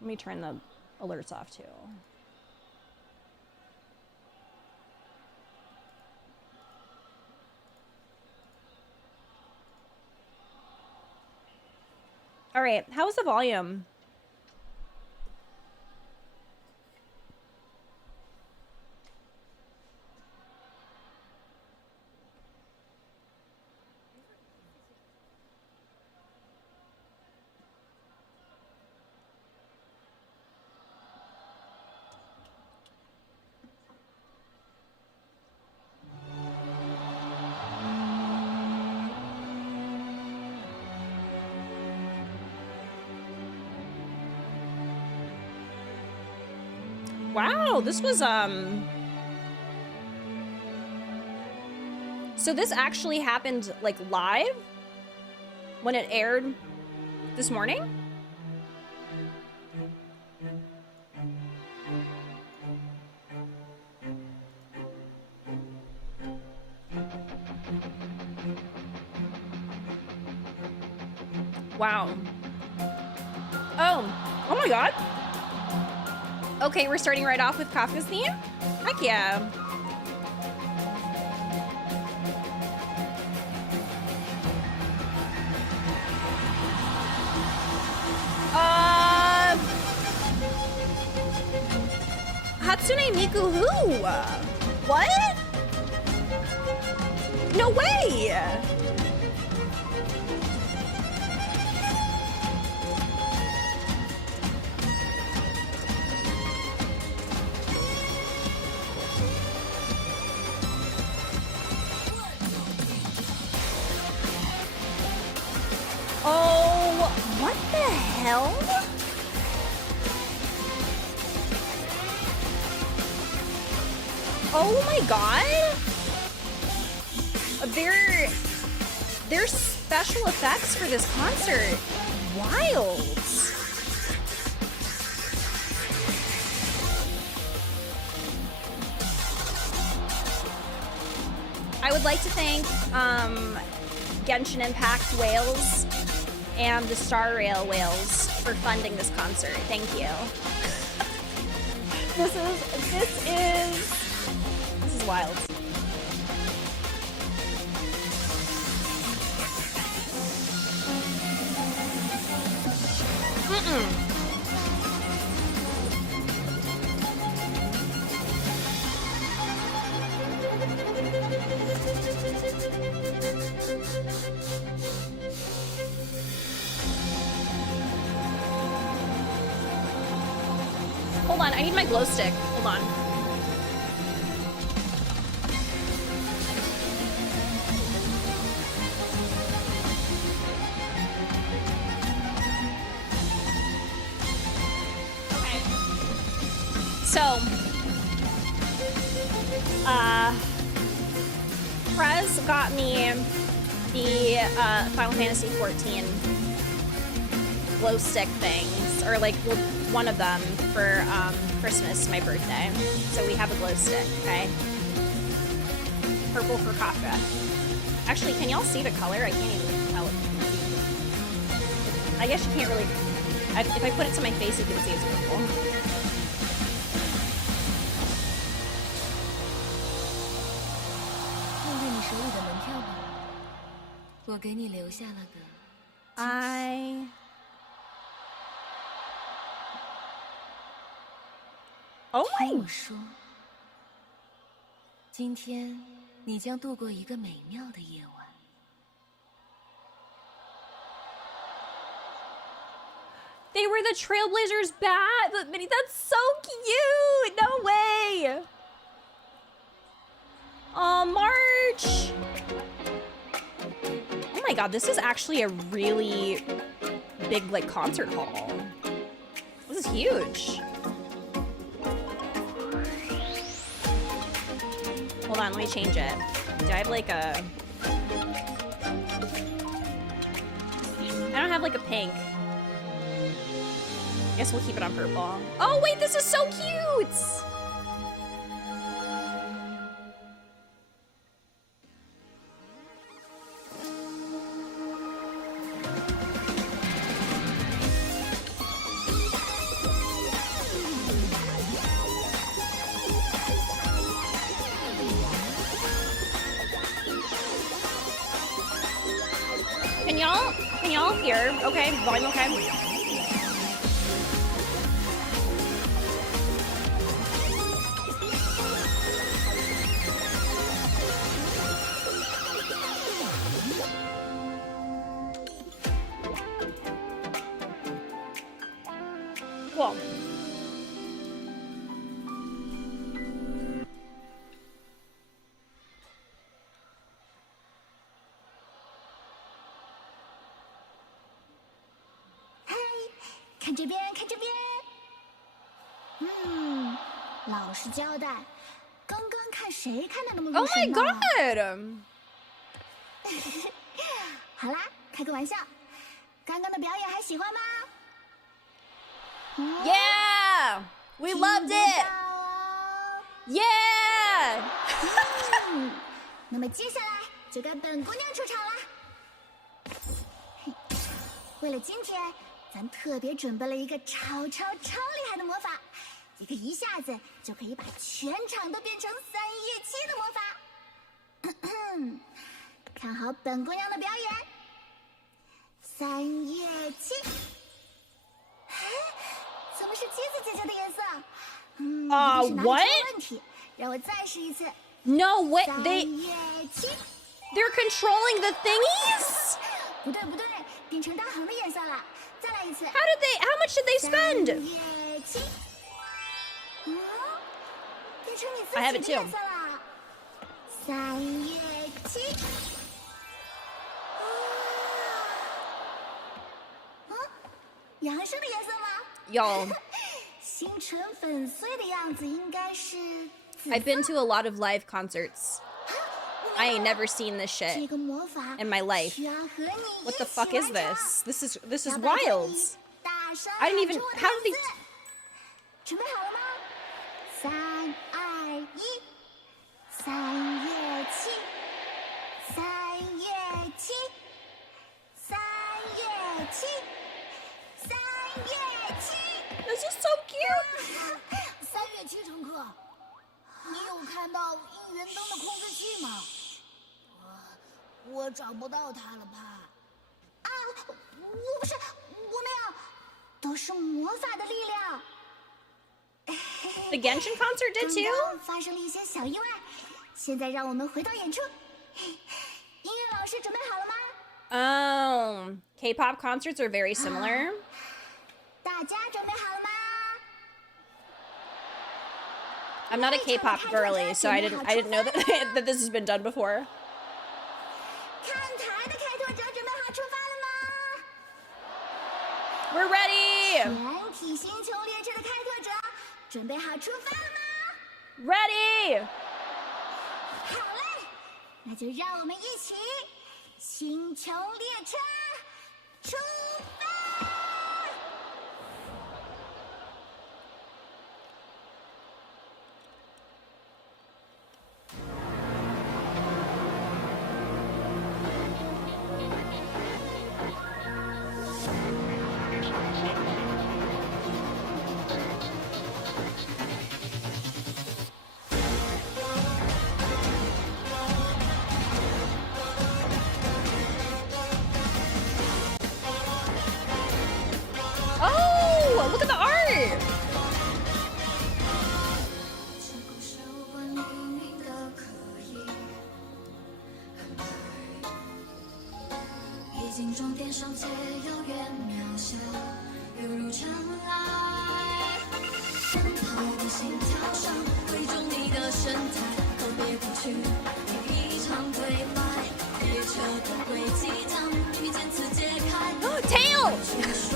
Let me turn the alerts off too. All right, how's the volume? Wow, this was, so this actually happened, like, live? When it aired this morning? Wow. Oh my god. Okay, we're starting right off with Kafka's theme? Heck yeah. Hatsune Miku who? What? No way! Oh, what the hell? Oh my god! There's special effects for this concert. Wild. I would like to thank Genshin Impact Wales and the Star Rail Wales for funding this concert. Thank you. This is wild. Hold on, I need my glow stick. Hold on. Okay. So, Prez got me the Final Fantasy XIV glow stick things, or like one of them for Christmas, my birthday. So we have a glow stick, okay? Purple for Kafka. Actually, can y'all see the color? I can't even tell. I guess you can't really. If I put it to my face, you can see it's purple. 看看你手里的门票吧，我给你留下了个。 Oh my！ 听我说，今天你将度过一个美妙的夜晚。They were the Trailblazers bat. That's so cute. No way. Oh, March. Oh my god, this is actually a really big like concert hall. This is huge. Hold on, let me change it. Do I have like a... I don't have like a pink. Guess we'll keep it on purple. Oh wait, this is so cute! health here. Okay, volume okay. Cool. Hey, 看这边，看这边。老实交代，刚刚看谁看的那么入 Oh 神 my 呢？ god! 好啦，开个玩笑。刚刚的表演还喜欢吗？ Yeah! We loved it! Yeah! 那么接下来就该本姑娘出场啦。嘿，为了今天，咱特别准备了一个超厉害的魔法，一个一下子就可以把全场都变成3叶七的魔法。看好本姑娘的表演，3叶七。怎么是姬子姐姐的颜色？一定是哪里出了 what? 问题，让我再试一次。 No way! 3叶七。 They're controlling the thingies? 不对，变成大横的颜色了。再来一次。 How much did they 3 spend? 叶七。变成你自 I have 己 it 的 too. 颜色了。3叶七。杨生的颜色吗？ Y'all, 星辰粉碎的样子应该是紫色。 I've been to a lot of live concerts. I ain't never seen this 这 shit 个魔法 in my life. 需要和你 What the 一起 fuck is 完成 this? This is 要不然可 wild. 以大声 I didn't even. 喊出我的 How 名 did 字 they? 准备好了吗？3、2、1， 3叶七，3叶七，3叶七，3叶七。This is so cute. 3月7乘客，你有看到应援灯的控制器吗？我找不到它了，怕。啊，我不是，我没有，都是魔法的力量。 The Genshin concert did 刚 too? 刚发生了一些小意外，现在让我们回到演出。音乐老师准备好了吗？ K-pop concerts are very similar. 大家准备好了吗？ I'm not a K-pop girly, so I didn't know that that this has been done before. 看台的开拓者准备好出发了吗？ We're ready. 全体星球列车的开拓者准备好出发了吗？ Ready. 好嘞，那就让我们一起星球列车出发！ Oh, look at the art. 已经装点上且遥远渺小，犹如尘埃。奔跑的心跳声，回中你的神态，告别过去，一场归来。列车的轨迹将遇见此揭开。Tail. 却说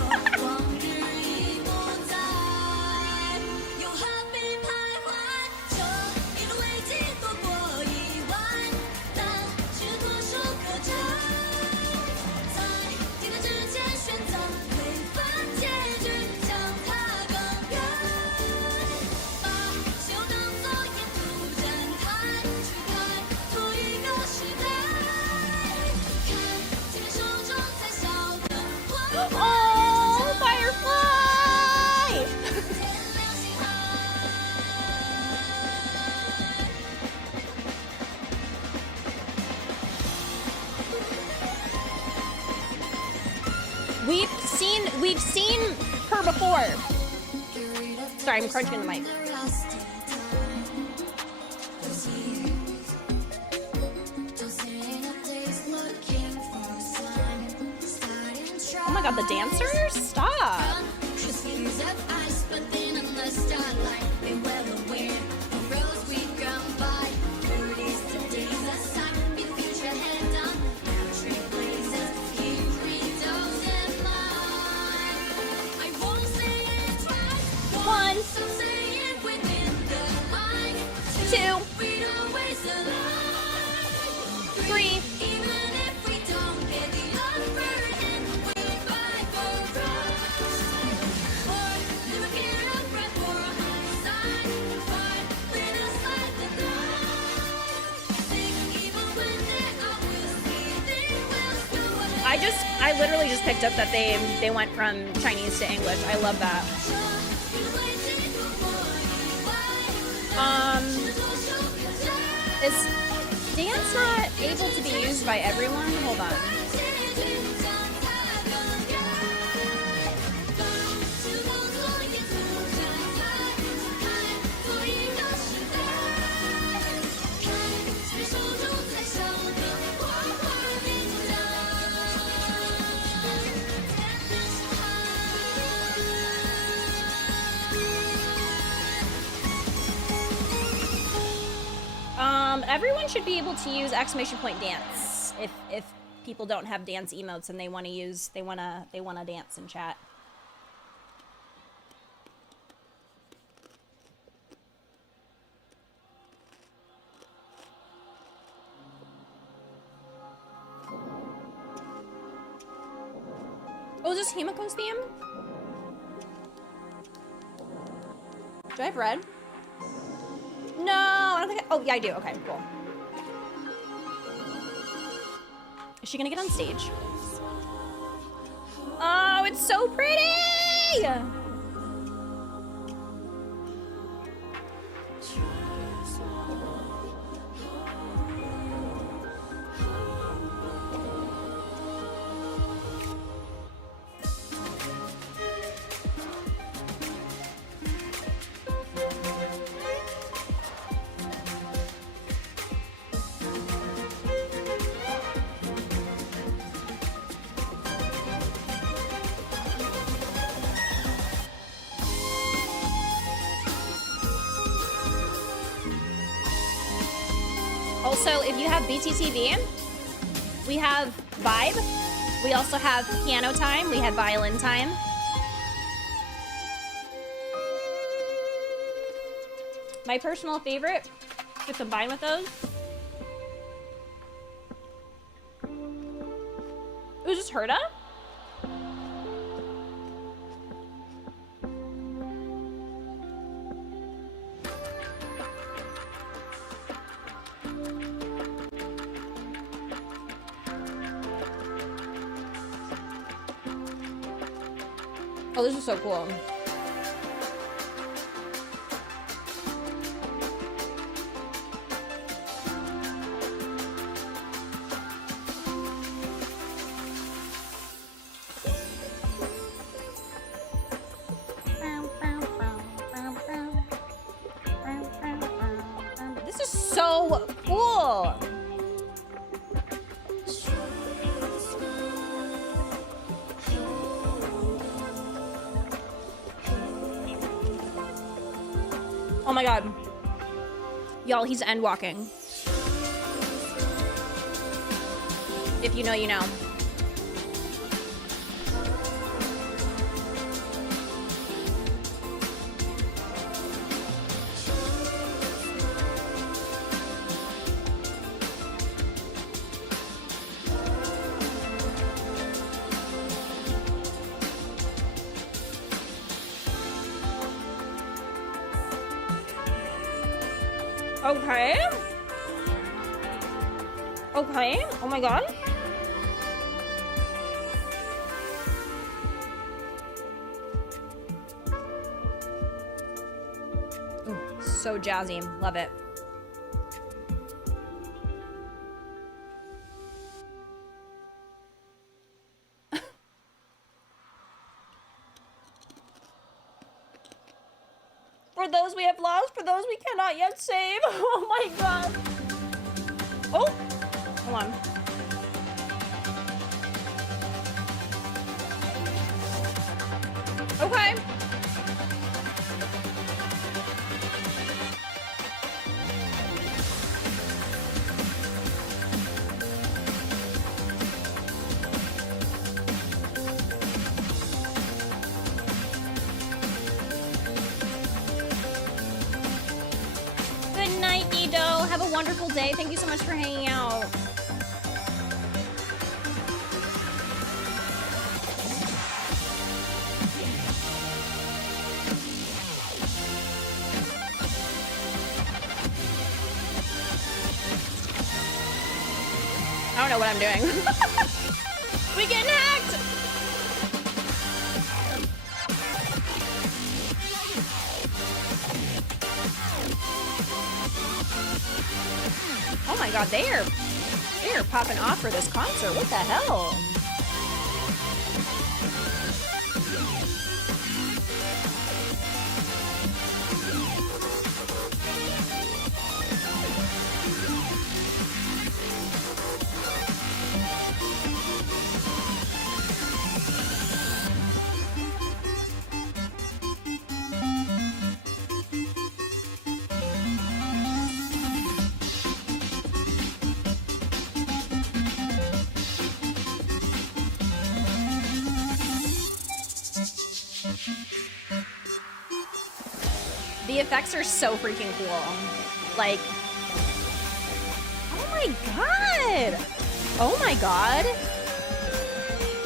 往日已不在，又何必徘徊？这一路危机躲过意外，但是多数可摘。在抵达之前选择推翻结局，将它更远。把修当作沿途人 seen her before. Sorry, I'm crunching the mic. Oh my god, the dancers? Stop. One, two, three. I literally just picked up that they went from Chinese to English. I love that. Is dance not able to be used by everyone? Hold on. Everyone should be able to use exclamation point dance if people don't have dance emotes and they want to dance in chat. Oh, is this Himiko's theme? Do I have red? No, I don't think oh, yeah, I do. Okay, cool. Is she gonna get on stage? Oh, it's so pretty! Also, if you have BTTV, we have Vibe. We also have piano time. We have violin time. My personal favorite to combine with those. Ooh, just Herda? Oh, this is so cool. This is so cool. Oh my god. Y'all, he's end walking. If you know, you know. Okay. Okay. Oh my god. Ooh, so jazzy. Love it. For those we have lost, for those we cannot yet save. Oh my god. Oh, hold on. Okay. Good night, Nido. Have a wonderful day. Thank you so much for hanging out. I don't know what I'm doing. We getting hacked! Oh my god, they're popping off for this concert. What the hell? The effects are so freaking cool. Like, oh my god. Oh my god.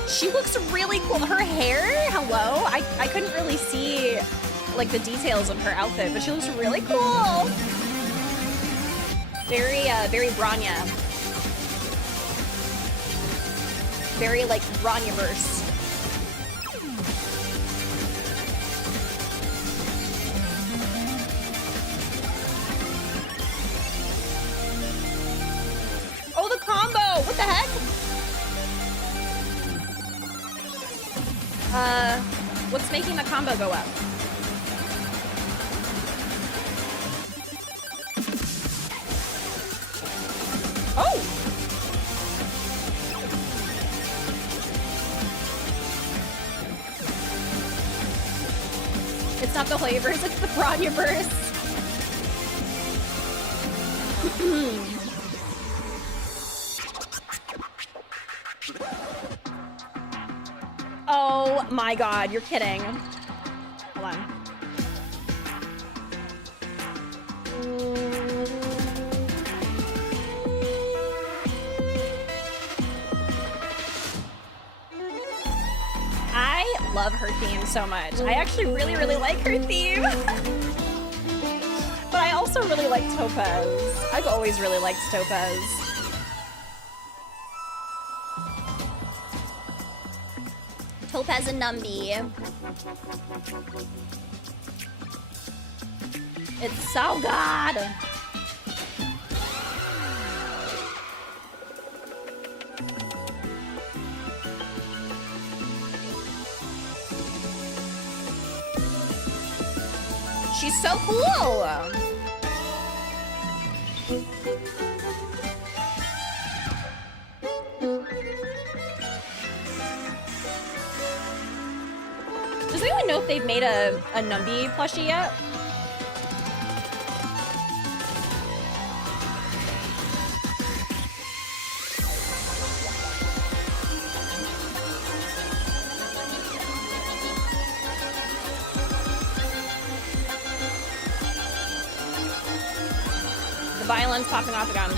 She looks really cool. Her hair, hello? I couldn't really see like the details of her outfit, but she looks really cool. Very Branya. Very like Branya-verse. Oh, the combo! What the heck? What's making the combo go up? Oh! It's not the Hoyaverse, it's the Branya-verse. Oh my god, you're kidding. Hold on. I love her theme so much. I actually really like her theme. But I also really like Topaz. I've always really liked Topaz. Topaz and Numby. It's so good. She's so cool. Does anyone know if they've made a Numby plushie yet? The violin's popping off again.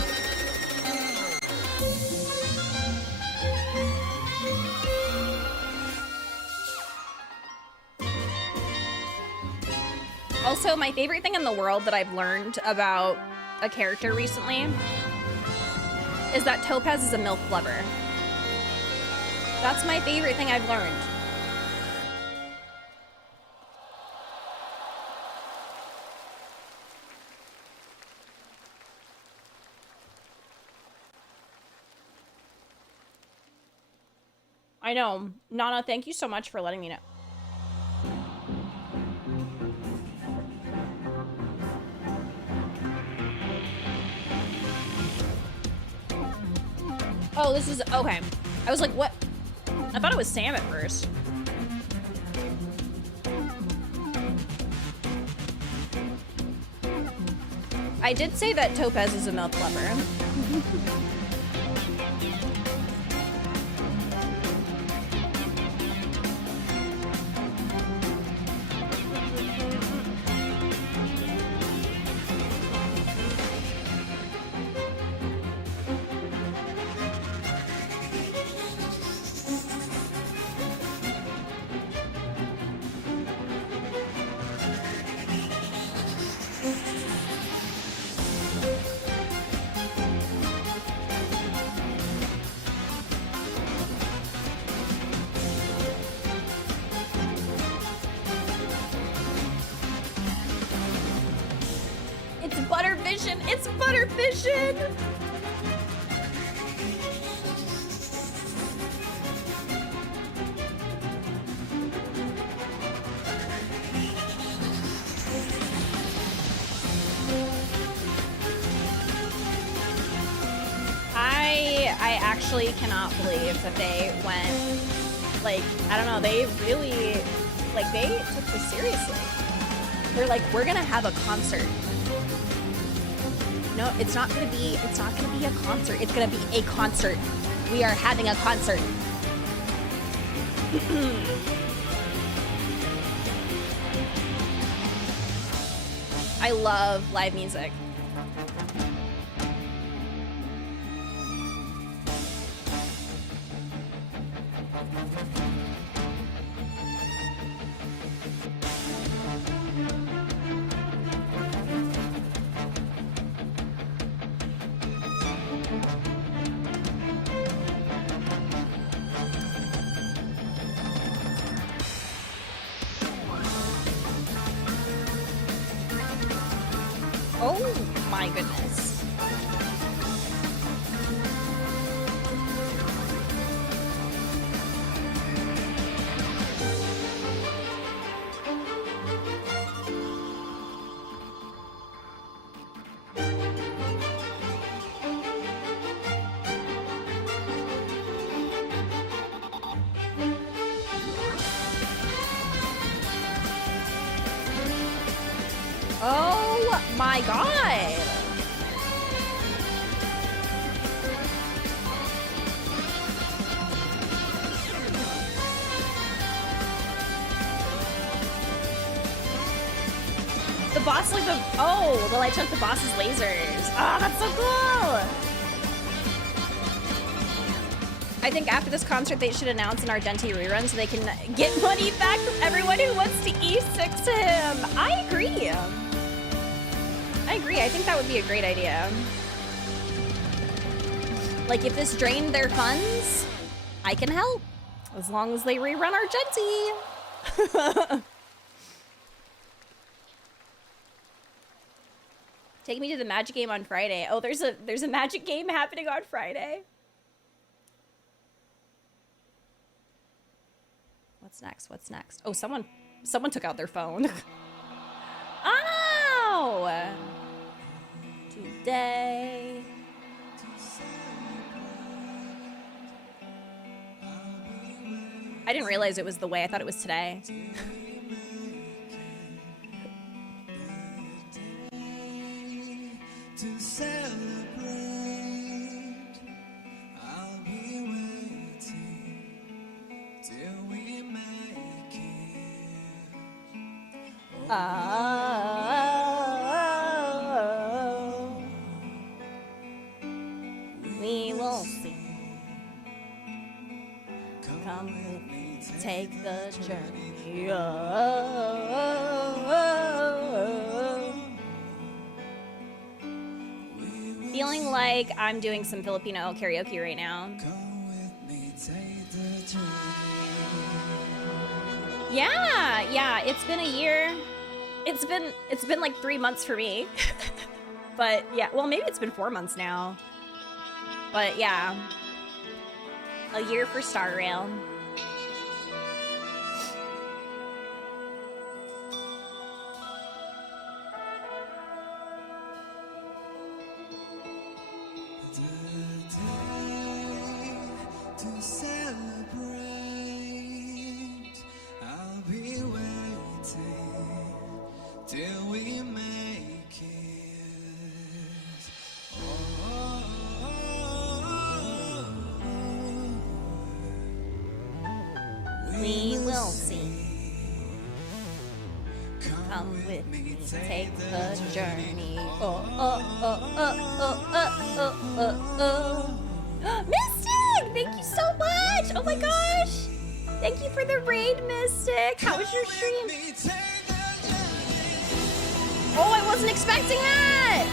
Also, my favorite thing in the world that I've learned about a character recently is that Topaz is a MILF lover. That's my favorite thing I've learned. I know. Nana, thank you so much for letting me know. Oh, this is okay. I was like, what? I thought it was Sam at first. I did say that Topaz is a milk lover. It's Buttervision! I actually cannot believe that they went, like, I don't know, they really, like, they took this seriously. They're like, we're gonna have a concert. No, it's not gonna be a concert. It's gonna be a concert. We are having a concert. I love live music. My goodness. Oh my God. The boss, like the, oh, well, I took the boss's lasers. Oh, that's so cool. I think after this concert, they should announce an Argenti rerun so they can get money back from everyone who wants to E6 him. I agree. I think that would be a great idea. Like, if this drained their funds, I can help. As long as they rerun Argenti. Take me to the Magic game on Friday. Oh, there's a Magic game happening on Friday. What's next? What's next? Oh, someone took out their phone. Ow! Today. I didn't realize it was the way. I thought it was today. To celebrate, I'll be waiting till we make it. Oh, we will see. Come with me, take the journey. Feeling like I'm doing some Filipino karaoke right now. Yeah, it's been a year. It's been like 3 months for me. But yeah, well, maybe it's been 4 months now. But yeah, a year for Star Rail. Come with me, take the journey. Oh, oh, oh, oh, oh, oh, oh, oh, oh. Mystic! Thank you so much! Oh my gosh! Thank you for the raid, Mystic! How was your stream? Oh, I wasn't expecting that!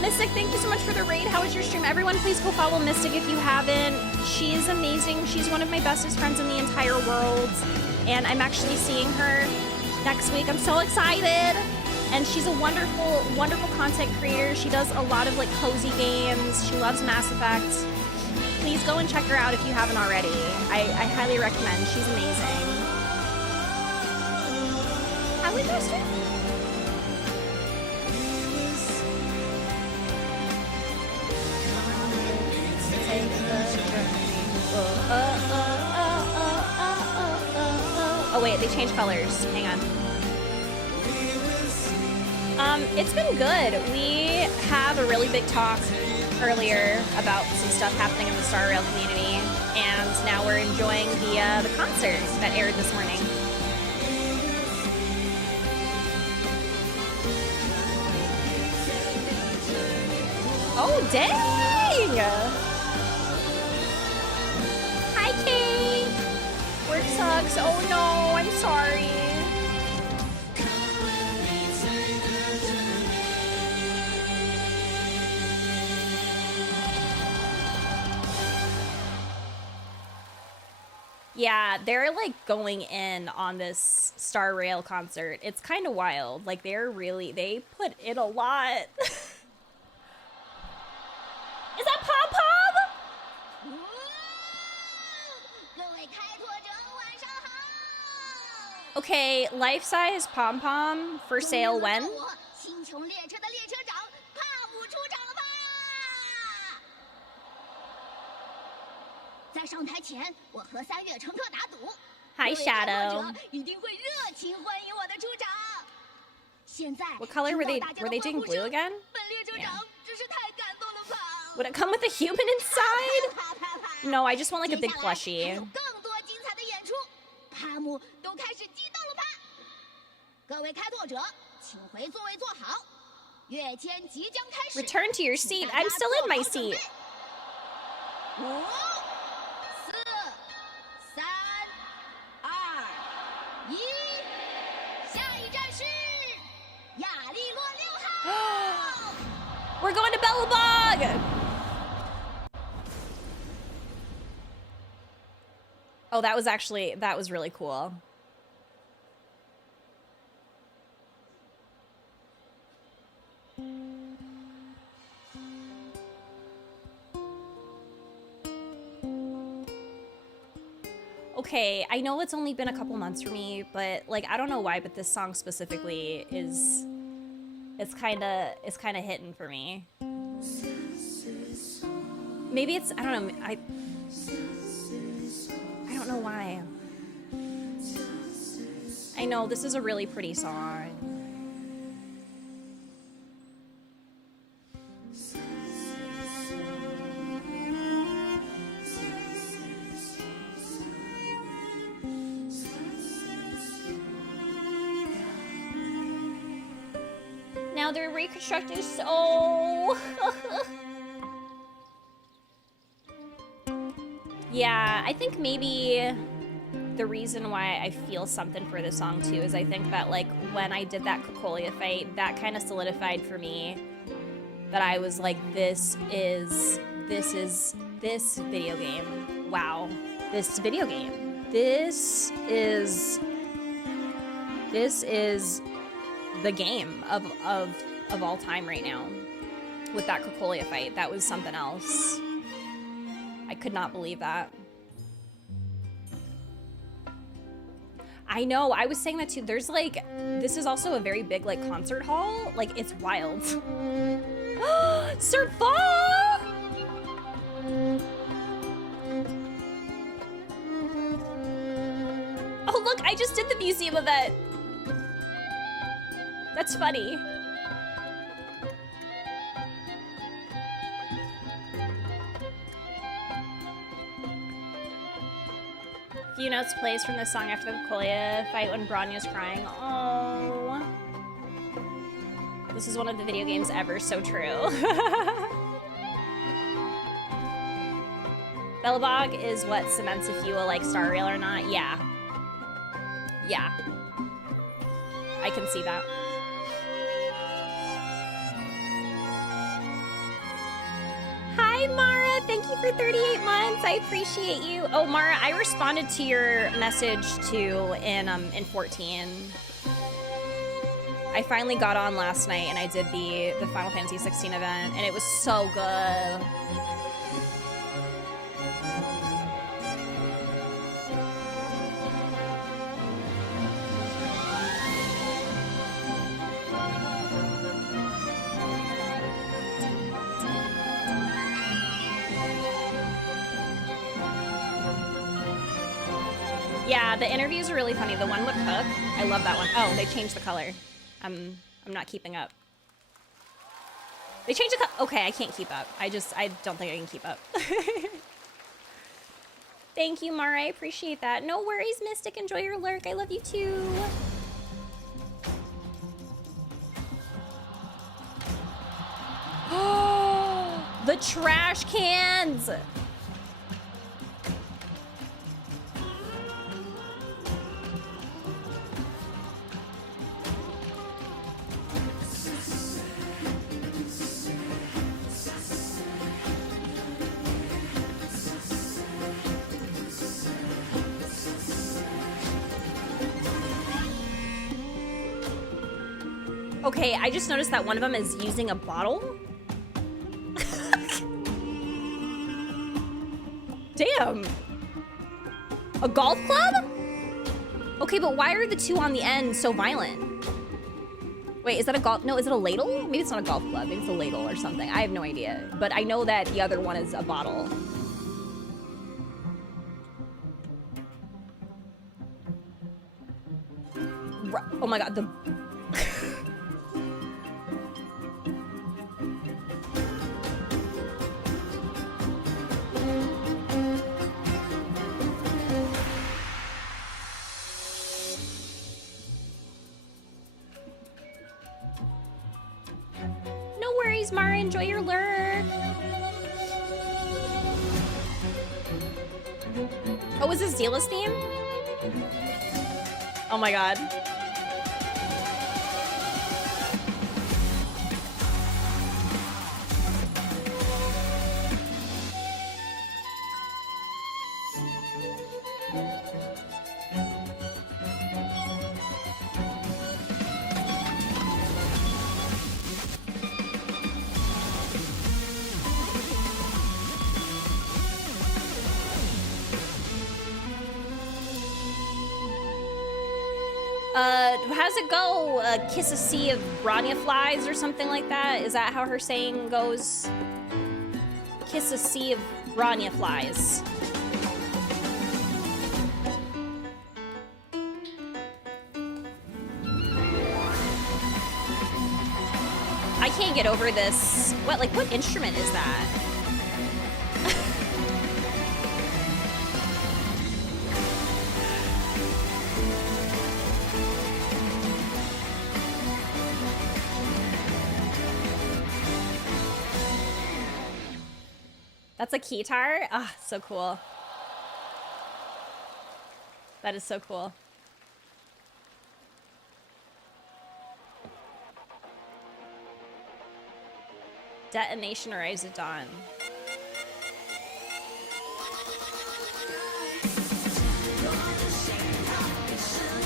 Mystic, thank you so much for the raid. How was your stream? Everyone, please go follow Mystic if you haven't. She is amazing. She's one of my bestest friends in the entire world. And I'm actually seeing her next week. I'm so excited. And she's a wonderful, wonderful content creator. She does a lot of like cozy games. She loves Mass Effect. Please go and check her out if you haven't already. I highly recommend. She's amazing. How was your stream? Oh wait, they changed colors. Hang on. It's been good. We have a really big talk earlier about some stuff happening in the Star Rail community, and now we're enjoying the concert that aired this morning. Oh dang! Hi, Kate! Work sucks. Oh no, I'm sorry. Yeah, they're like going in on this Star Rail concert. It's kind of wild. Like they put in a lot. Is that Pom Pom? Okay, life-size Pom Pom for sale when? Hi, Shadow. What color were they doing blue again? Yeah. Would it come with a human inside? No, I just want like a big plushie. Return to your seat. I'm still in my seat. We're going to Belobog! Oh, that was really cool. Okay, I know it's only been a couple months for me, but like I don't know why, but this song specifically is it's kind of hitting for me. Maybe it's I don't know. I don't know why. I know this is a really pretty song. Now they're reconstructing so. Yeah, I think maybe the reason why I feel something for this song too is I think that like when I did that Cocolia fight, that kind of solidified for me that I was like, this video game. Wow, this video game. This is the game of all time right now. With that Cocolia fight, that was something else. I could not believe that. I know, I was saying that too. There's like, this is also a very big like concert hall. Like, it's wild. Sir Fall! Oh look, I just did the museum event. That's funny. few notes plays from this song after the Kolya fight when Bronya's crying. Oh. This is one of the video games ever, so true. Belobog is what cements if you will like Star Rail or not. Yeah. Yeah. I can see that. Hi, Mara. Thank you for 38 months. I appreciate you. Oh, Mara, I responded to your message too in 14. I finally got on last night and I did the Final Fantasy 16 event and it was so good. Yeah, the interviews are really funny. The one with Hook, I love that one. Oh, they changed the color. I'm not keeping up. They changed the color. Okay, I can't keep up. I don't think I can keep up. Thank you, Mara. I appreciate that. No worries, Mystic. Enjoy your lurk. I love you too. Oh, the trash cans. Okay, I just noticed that one of them is using a bottle. Damn. A golf club? Okay, but why are the two on the end so violent? Wait, is that a golf? No, is it a ladle? Maybe it's not a golf club. Maybe it's a ladle or something. I have no idea. But I know that the other one is a bottle. Oh my god, the... No worries, Mara. Enjoy your lurk. Oh, is this Zealous theme? Oh my god. How's it go? Kiss a sea of Bronya flies or something like that? Is that how her saying goes? Kiss a sea of Bronya flies. I can't get over this. What instrument is that? That's a keytar? Ah, so cool. That is so cool. Detonation arrives at dawn.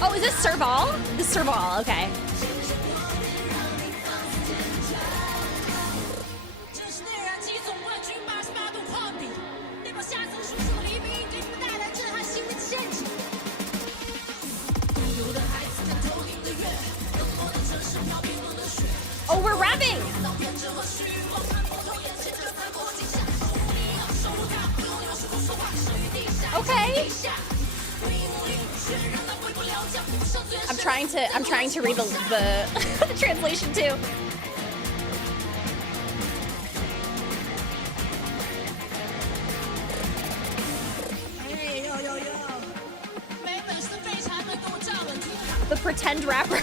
Oh, is this Serval? This is Serval, okay. Oh, we're rapping! Okay. I'm trying to read the the translation too. Hey, yo. the pretend rappers.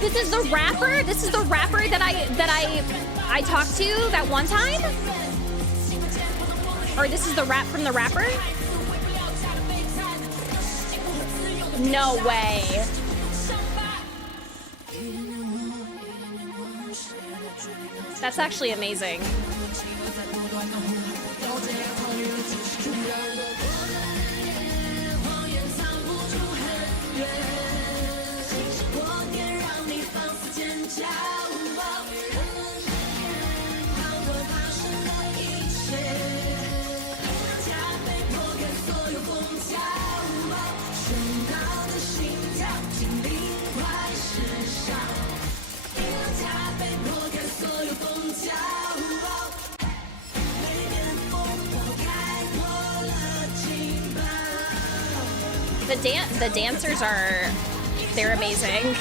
This is the rapper? This is the rapper that I talked to that one time? Or this is the rap from the rapper? No way. That's actually amazing. The dancers they're amazing.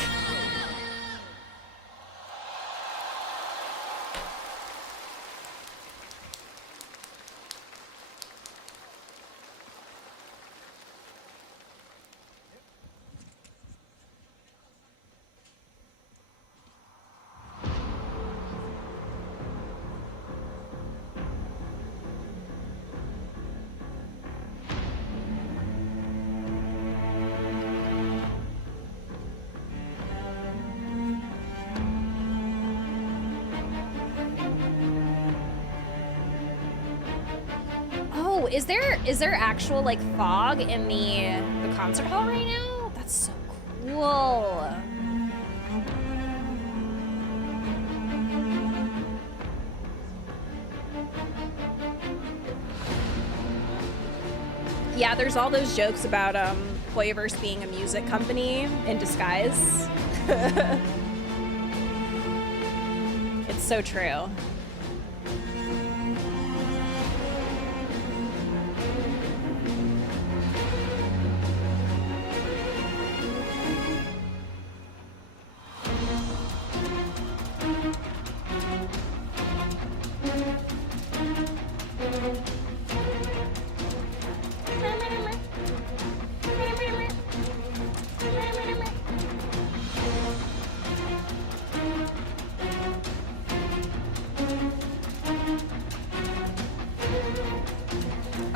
Is there actual like fog in the concert hall right now? That's so cool. Yeah, there's all those jokes about Hoyoverse being a music company in disguise. It's so true.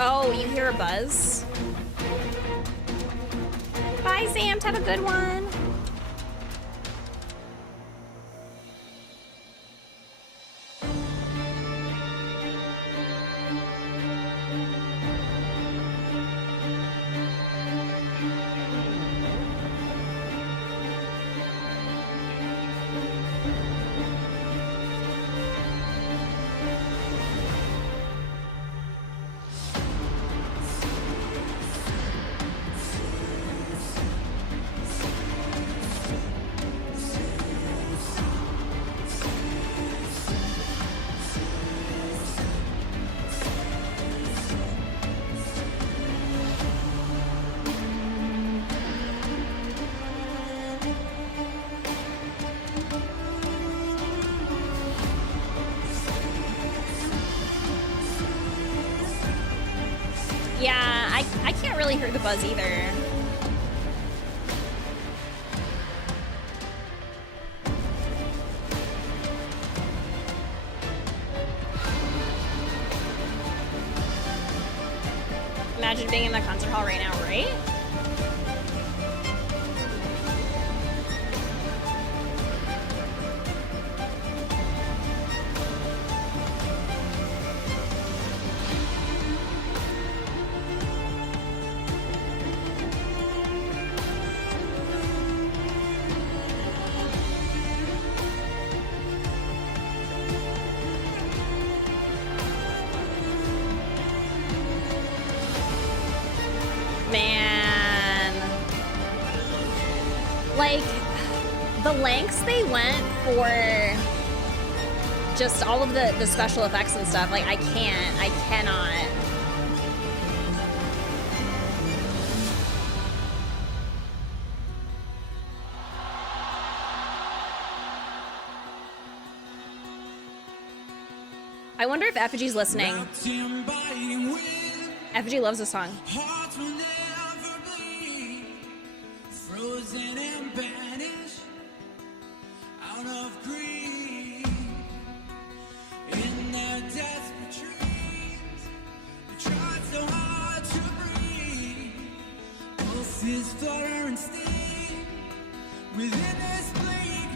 Oh, you hear a buzz? Bye, Sam. Have a good one. I can't really hear the buzz either. Imagine being in the concert hall right now, right? Like, the lengths they went for just all of the special effects and stuff. Like, I cannot. I wonder if Effigy's listening. Effigy loves this song. Hearts will never bleed, frozen and banished out of greed. In their desperate dreams, they tried so hard to breathe. Pulses flutter and sting within this bleakness.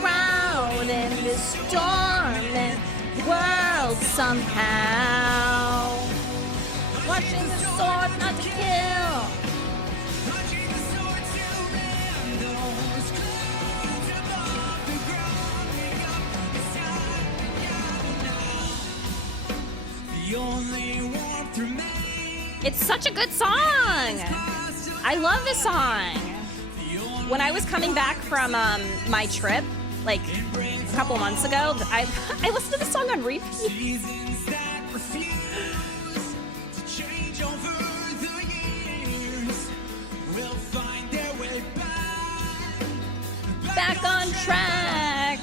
Drowned in this storming world somehow. Watching the sword not to kill. It's such a good song. I love this song. When I was coming back from my trip, like a couple months ago, I listened to this song on repeat. Back on track.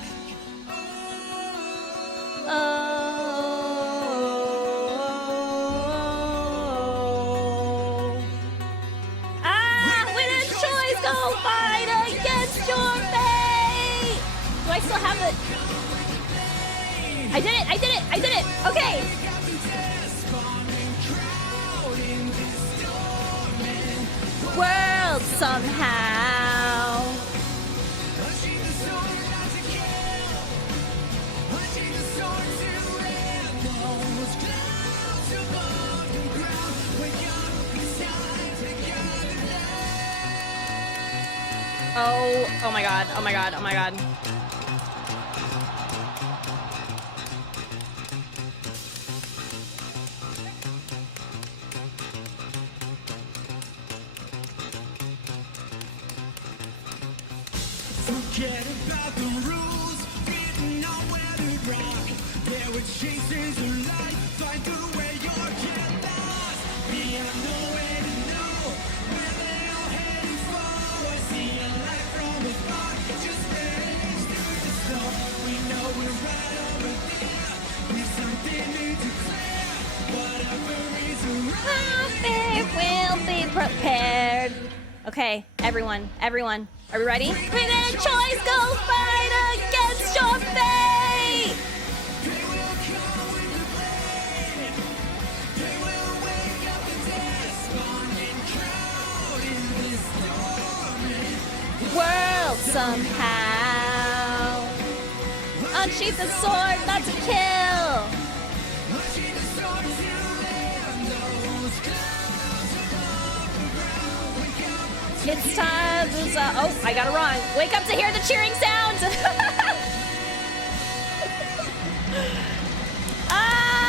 With a choice, go fight against your fate. Do I still have it? I did it, I did it, I did it. Okay. World somehow. Oh my god, oh my god, oh my god. Forget about the rules, written on weathered rock. There were chasers of light, find the way you're get lost. Beyond the way to know where they all heading for. I see a light from afar, just vanished through the storm. We know we're right over there, with something new to clear. Whatever is around, We'll be prepared. Okay, everyone, are we ready? With a choice, go fight against your fate. they will come with the blade. They will wake up the despondent crowd in this storm. World somehow. Unsheath the sword, not to kill. Watching the storm to land those clouds above the ground. Wake up. It's time to oh, I got it wrong. Wake up to hear the cheering sounds.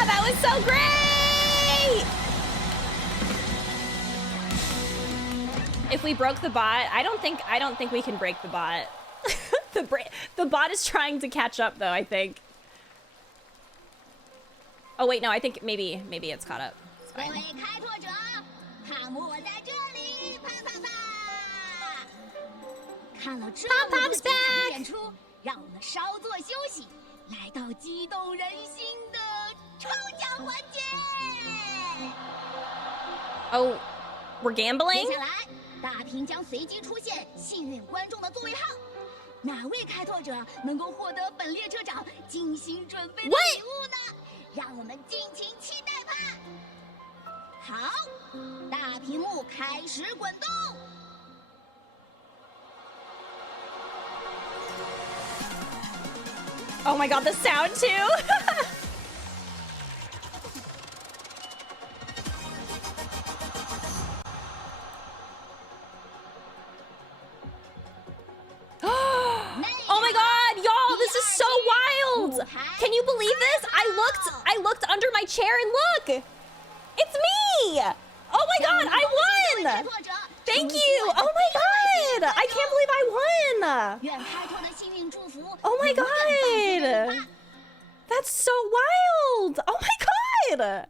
That was so great. If we broke the bot, I don't think we can break the bot. The bot is trying to catch up though, I think. Oh wait, no, I think maybe it's caught up. It's 各 fine. 位开拓者，帕姆我在这里，啪啪啪！看了这么多精彩的演出，让我们稍作休息，来到激动人心的抽奖环节。 Oh, we're gambling? 接下来，大屏将随机出现幸运观众的座位号，哪位开拓者能够获得本列车长精心准备的礼物呢？让我们敬请期待吧。好，大屏幕开始滚动。 Oh my god, the sound too! Can you believe this? I looked under my chair and look! It's me! Oh my god, I won! Thank you! Oh my god! I can't believe I won! 愿开拓的幸运祝福 Oh my 永远伴随着你 god! 吧 That's so wild! Oh my god!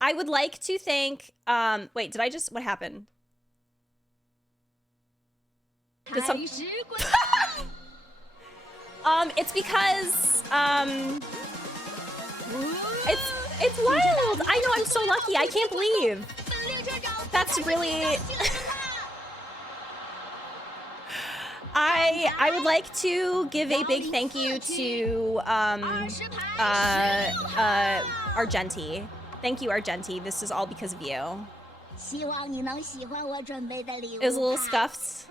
I would like to thank, wait, did I just, what happened? Did some, 开始滚动 it's because, it's wild! I know, I'm so lucky, I can't believe! 本列车长 That's 太 really, 高兴了啦 I would like to give a big thank you to, 20排16号 Argenti. Thank you, Argenti. This is all because of you. 希望你能喜欢我准备的礼物 It was a little 吧 scuffed.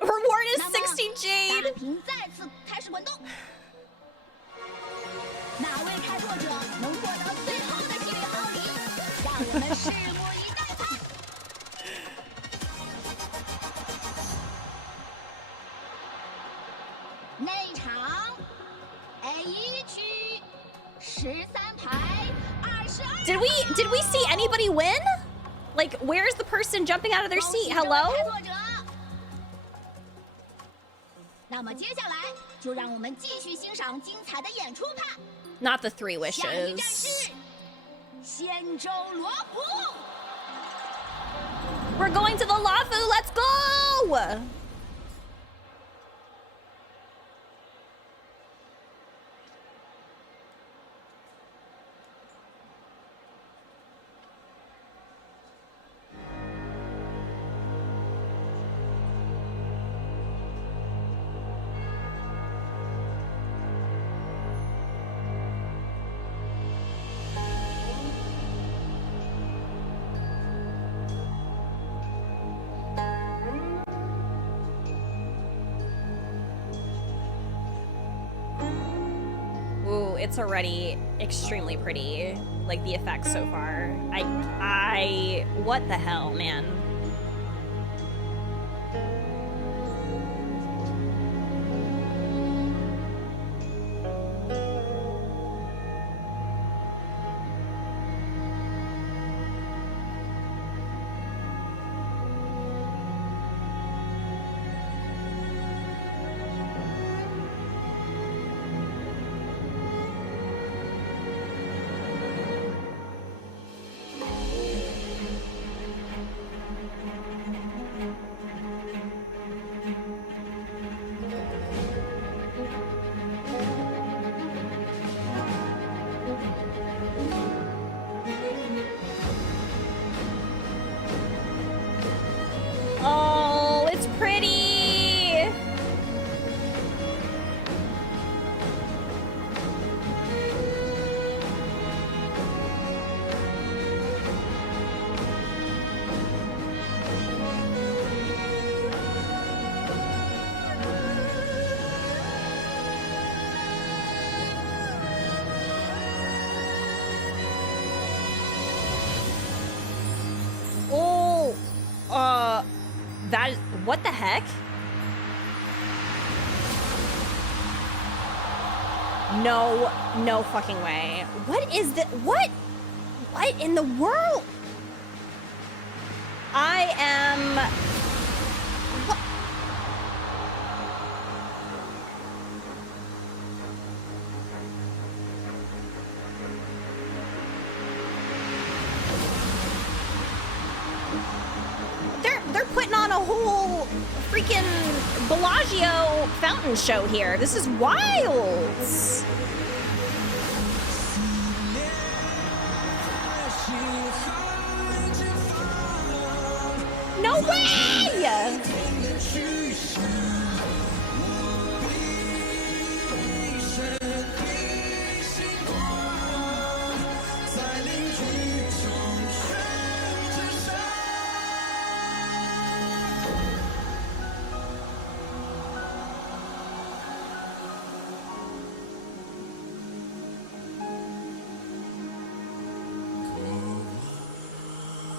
Reward is 那么 60 大 jade! 屏再次开始滚动哪位开拓者能获得最后的幸运好礼让我们拭目以待吧内场 A1 区13排22 Did we see anybody win? Like, where's the person jumping out of their seat? Hello? 开拓者那么接下来就让我们继续欣赏精彩的演出吧 Not the three 下一站 wishes. 是仙州罗浮 We're going to the Luofu. Let's go! Ooh, it's already extremely pretty. Like, the effects so far. What the hell, man? Oh, it's pretty! Oh, what the heck? No fucking way. What is the, what in the world? I am, what? They're putting on a whole freaking Bellagio fountain show here. This is wild. No way!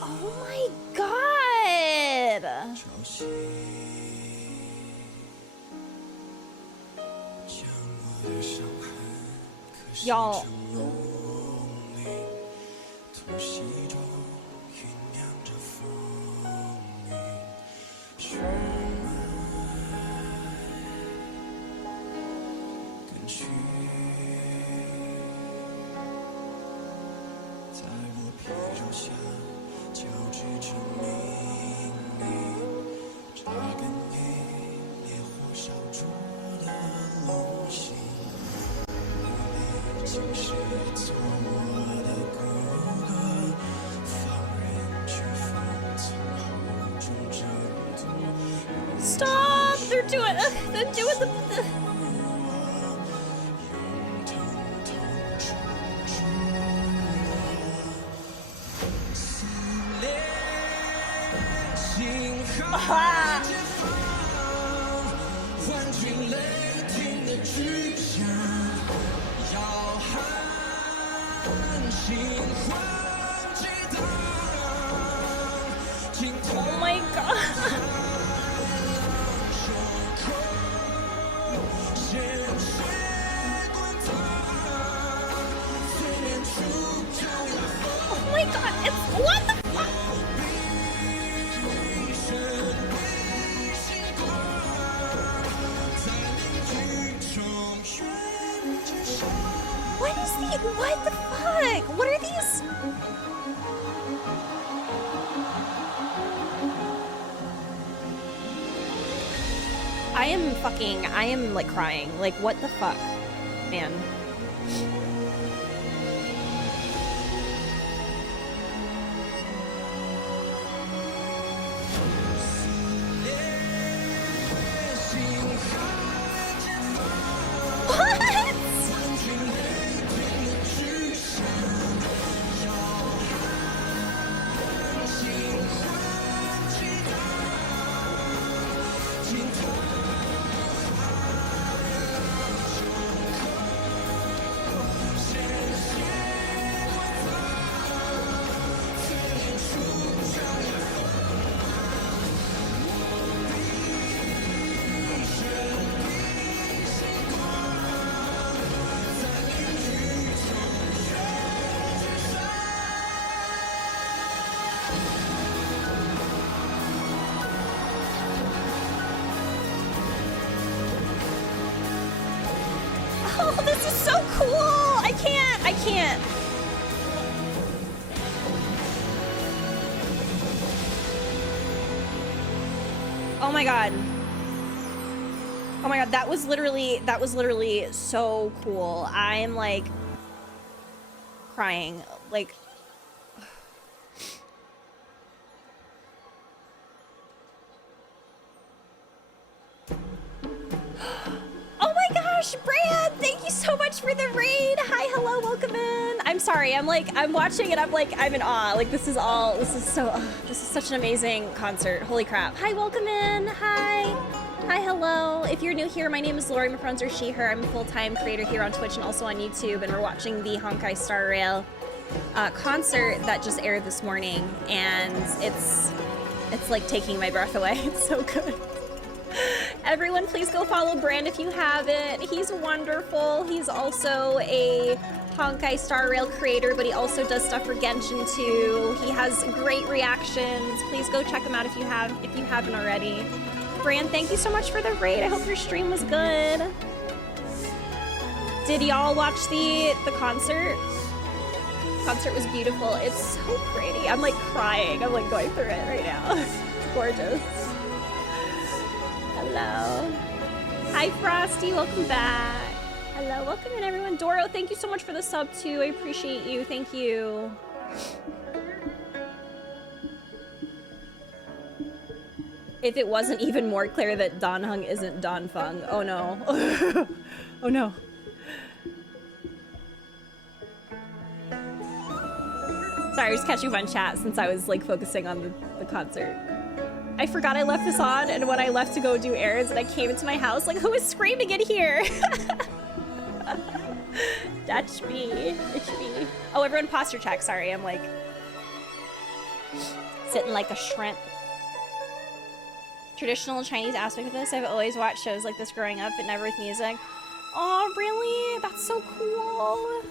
Oh my god! Y'all. Stop! They're doing the啊 Oh my god. Oh my god, it's what the fuck? What the fuck? What are these? I am like crying. Like, what the fuck, man? Oh, this is so cool! I can't. Oh my god. Oh my god, that was literally so cool. I am like crying. Like oh my gosh, Brad, thank you so much for the raid. Hi, hello, welcome in. I'm sorry, I'm watching and I'm in awe. Like this is such an amazing concert. Holy crap. Hi, welcome in. Hi, hello. If you're new here, my name is Lorie. My pronouns are she, her. I'm a full-time creator here on Twitch and also on YouTube, and we're watching the Honkai Star Rail concert that just aired this morning, and it's like taking my breath away. It's so good. Everyone, please go follow Brand if you haven't. He's wonderful. He's also a Honkai Star Rail creator, but he also does stuff for Genshin too. He has great reactions. Please go check him out if you haven't already. Brand, thank you so much for the raid. I hope your stream was good. Did y'all watch the concert? Concert was beautiful. It's so pretty. I'm like crying. I'm like going through it right now. It's gorgeous. Hello. Hi, Frosty. Welcome back. Hello. Welcome in, everyone. Doro, thank you so much for the sub, too. I appreciate you. Thank you. If it wasn't even more clear that Dan Heng isn't Dan Feng. Oh, no. Oh, no. Sorry, I was catching fun chat since I was, like, focusing on the concert. I forgot I left this on, and when I left to go do errands and I came into my house, like, who is screaming in here? That's me. It's me. Oh, everyone posture check. Sorry, I'm, like, sitting like a shrimp. Traditional Chinese aspect of this, I've always watched shows like this growing up, but never with music. Oh, really? That's so cool.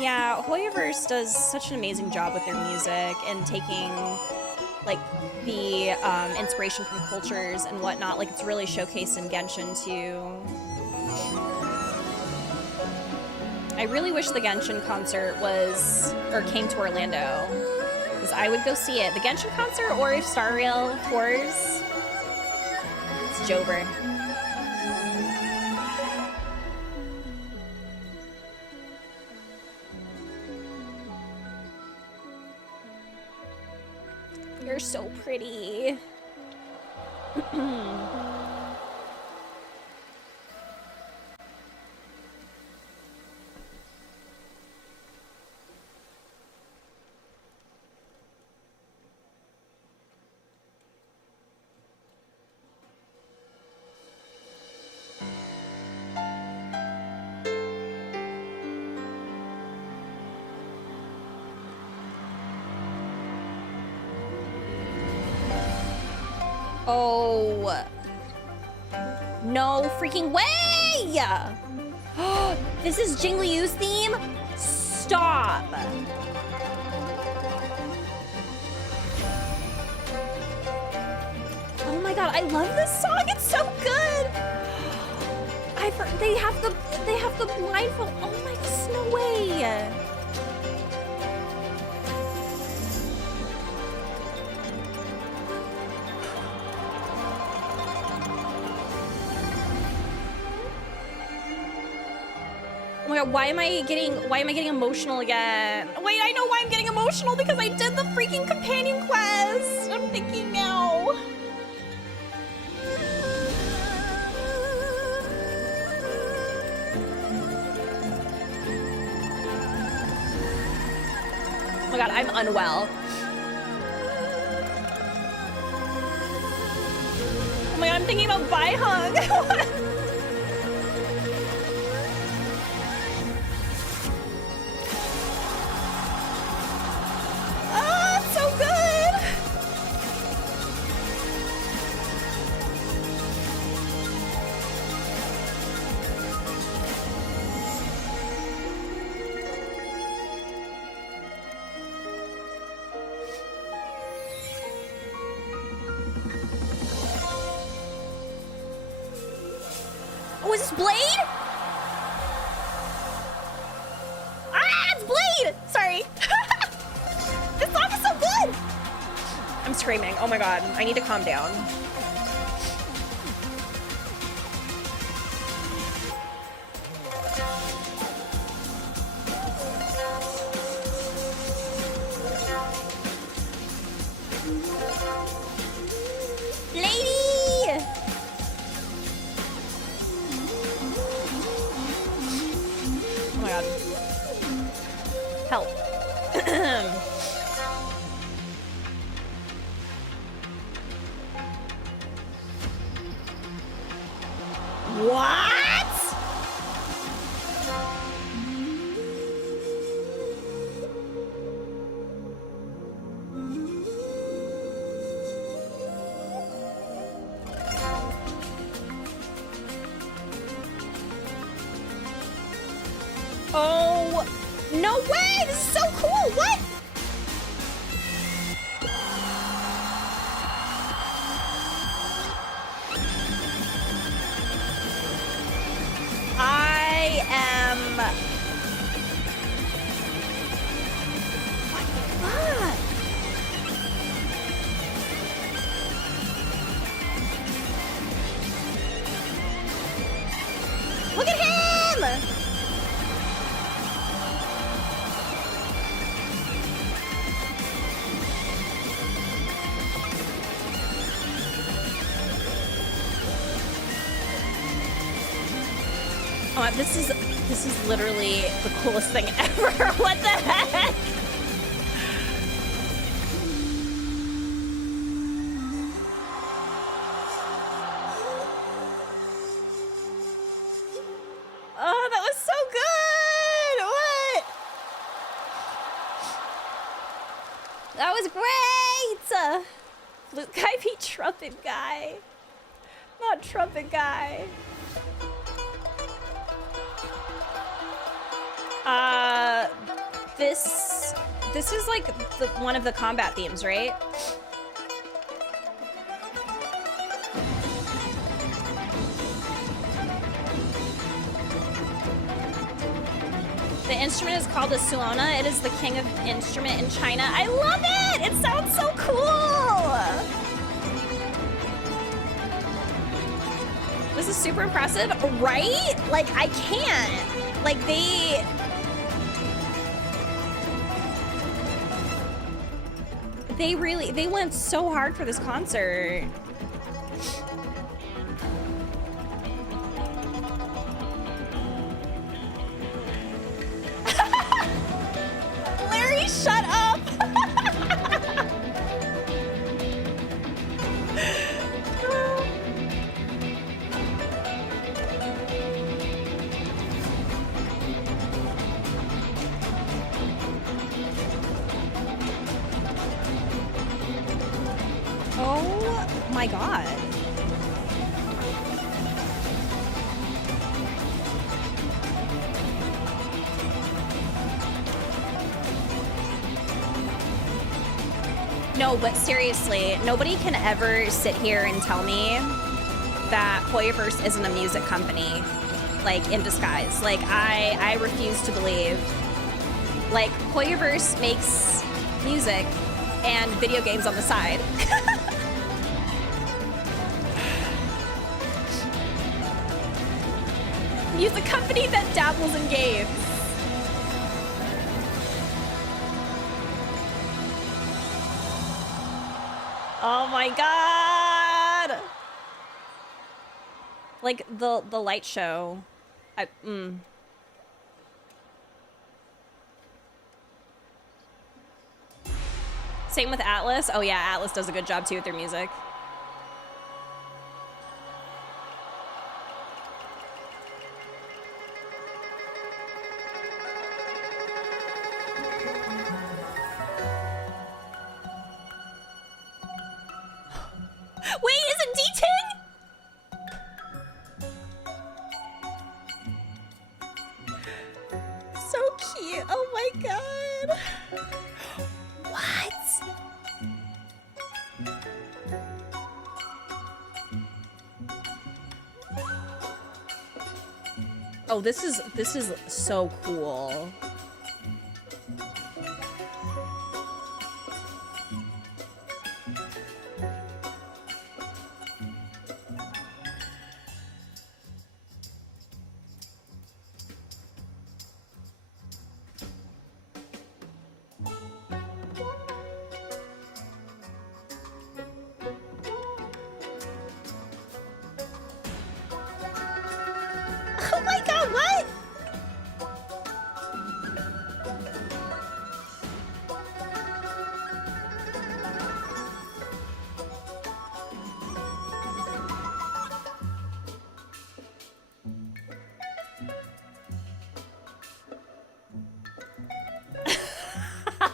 Yeah, Hoyoverse does such an amazing job with their music and taking like the inspiration from cultures and whatnot. Like it's really showcased in Genshin too. I really wish the Genshin concert came to Orlando, because I would go see it. The Genshin concert or if Star Rail tours. It's Jover. You're so pretty. Oh, no freaking way! This is Jingliu's theme? Stop. Oh my god, I love this song. It's so good. They have the blindfold. Oh my, there's no way. Oh my god, why am I getting emotional again? Wait, I know why I'm getting emotional, because I did the freaking companion quest. I'm thinking now. Oh my god, I'm unwell. Oh my god, I'm thinking about Baihung. Oh, is this Blade? Ah, it's Blade! Sorry. This song is so good! I'm screaming. Oh my god. I need to calm down. Help. What? Oh, no way! This is so cool! What? I am... What the fuck? Look at him! Oh, this is literally the coolest thing ever. What the heck? Oh, that was so good. What? That was great. Flute guy beat trumpet guy. Not trumpet guy. This is like one of the combat themes, right? The instrument is called a suona. It is the king of instrument in China. I love it! It sounds so cool! This is super impressive, right? Like, I can't. Like, they went so hard for this concert. Larry, shut up! Oh my god. No, but seriously, nobody can ever sit here and tell me that Hoyoverse isn't a music company, like, in disguise. Like, I refuse to believe. Like, Hoyoverse makes music and video games on the side. Music company that dabbles in games. Oh my god! Like the light show. Same with Atlas. Oh yeah, Atlas does a good job too with their music. Wait, is it D-Ting? So cute. Oh my god. What? Oh, this is so cool. Oh my god, what?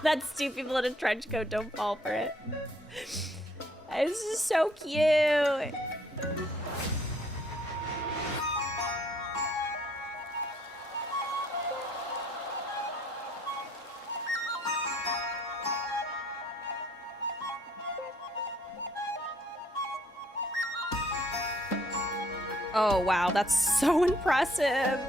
That's two people in a trench coat, don't fall for it. This is so cute. Oh wow, that's so impressive.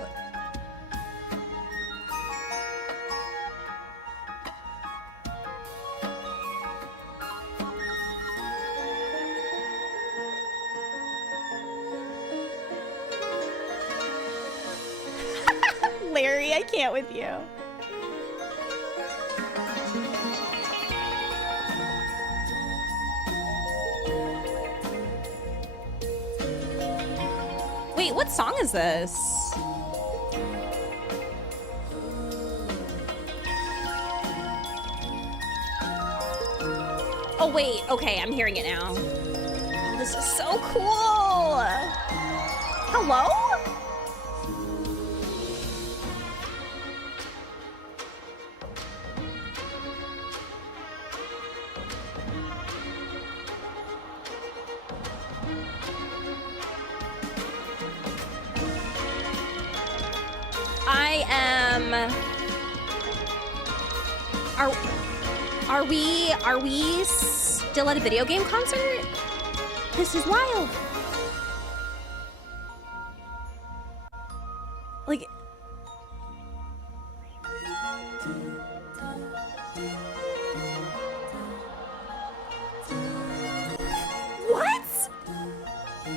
Larry, I can't with you. Wait, what song is this? Oh wait, okay, I'm hearing it now. Oh, this is so cool. Hello? I am Are we still at a video game concert? This is wild. Like, what?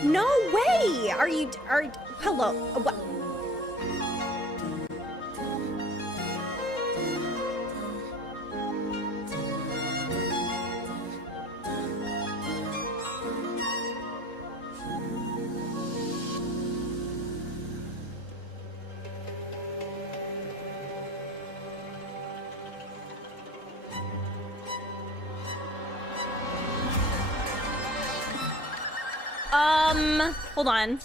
No way. Hello. What? Hold on.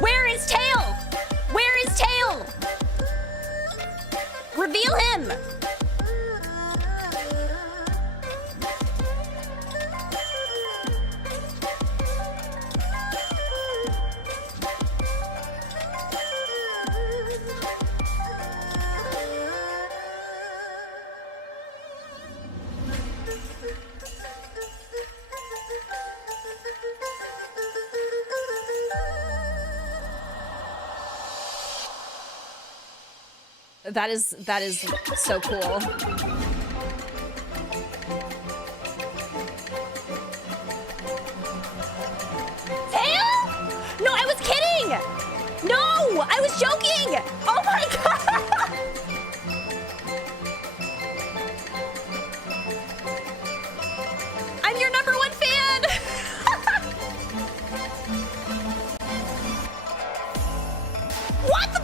Where is Tail? Where is Tail? Reveal him! That is so cool. Tail? No, I was kidding! No, I was joking! Oh my god! I'm your #1 fan! What the?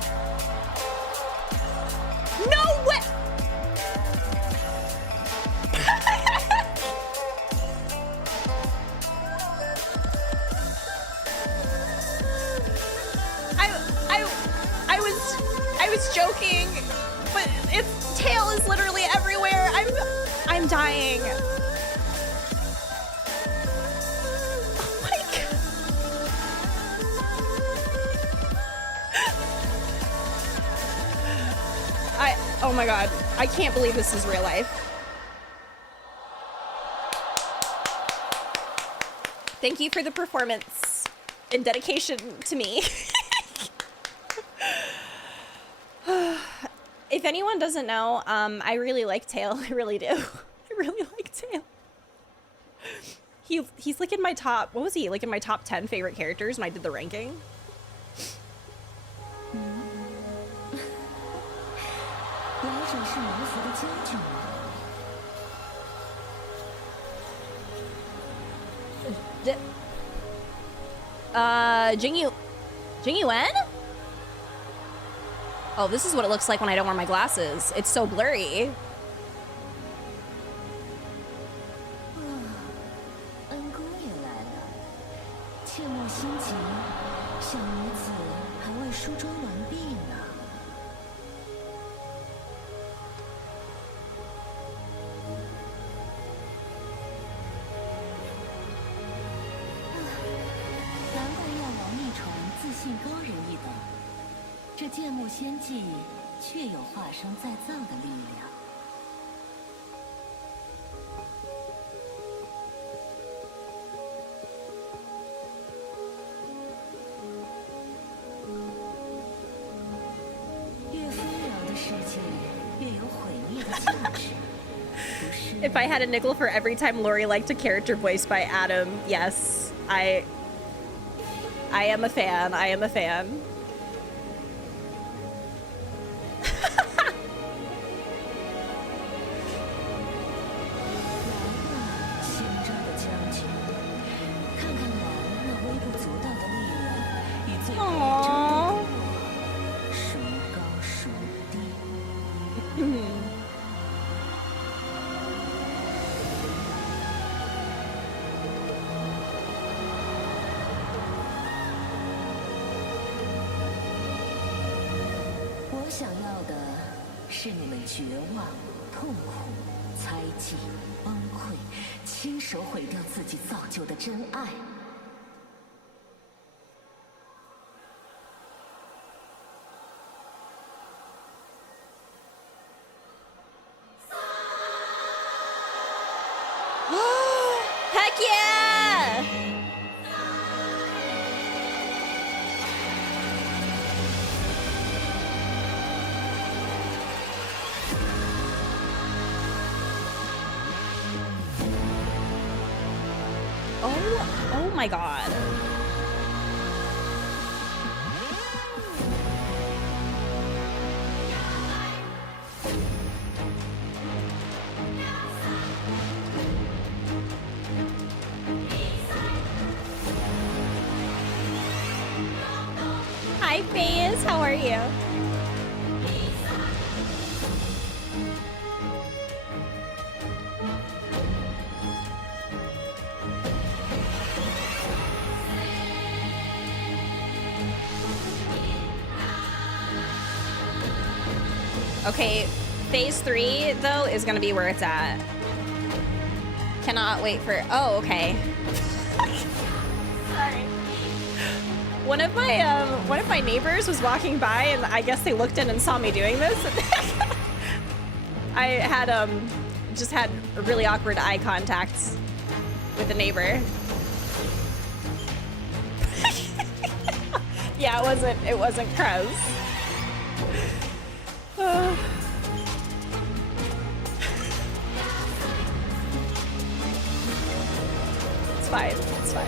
No way! I was joking, but its tail is literally everywhere. I'm dying. Oh my god. Oh my god. I can't believe this is real life. Thank you for the performance and dedication to me. If anyone doesn't know, I really like Tail. I really do. I really like Tail. He's like in my top, what was he? Like in my top 10 favorite characters when I did the ranking. Jing Yuan? Oh, this is what it looks like when I don't wear my glasses. It's so blurry. If I had a nickel for every time Lorie liked a character voiced by Adam, yes, I am a fan. I am a fan. Aww. 想要的是你们绝望、痛苦猜忌、崩溃，亲手毁掉自己造就的真爱。Heck yeah! Oh my god. Hi, Faze. How are you? Okay, phase 3 though is gonna be where it's at. Cannot wait for. Oh, okay. Sorry. One of my neighbors was walking by, and I guess they looked in and saw me doing this. I had just had really awkward eye contact with the neighbor. Yeah, it wasn't Kruz. It's fine. It's fine.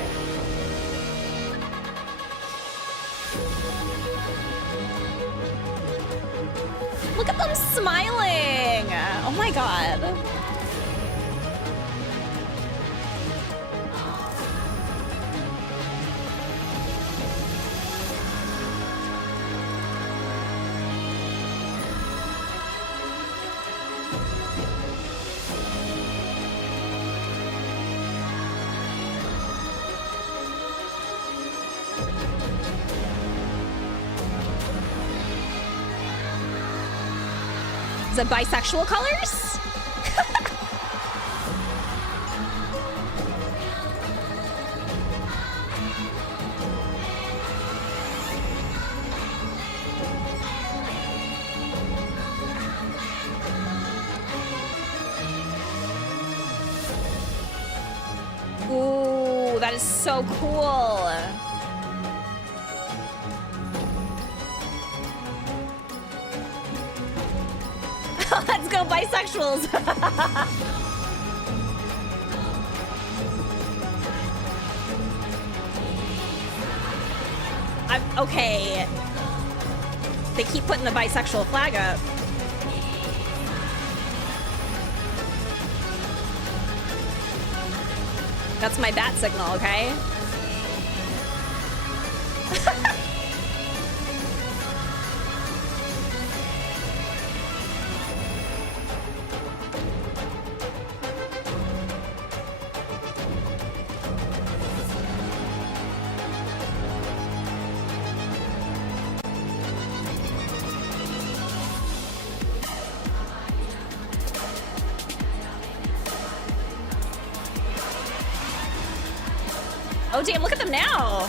Look at them smiling! Oh my god. Is it bisexual colors? Ooh, that is so cool. Let's go bisexuals. Okay. They keep putting the bisexual flag up. That's my bat signal, okay? Oh damn, look at them now.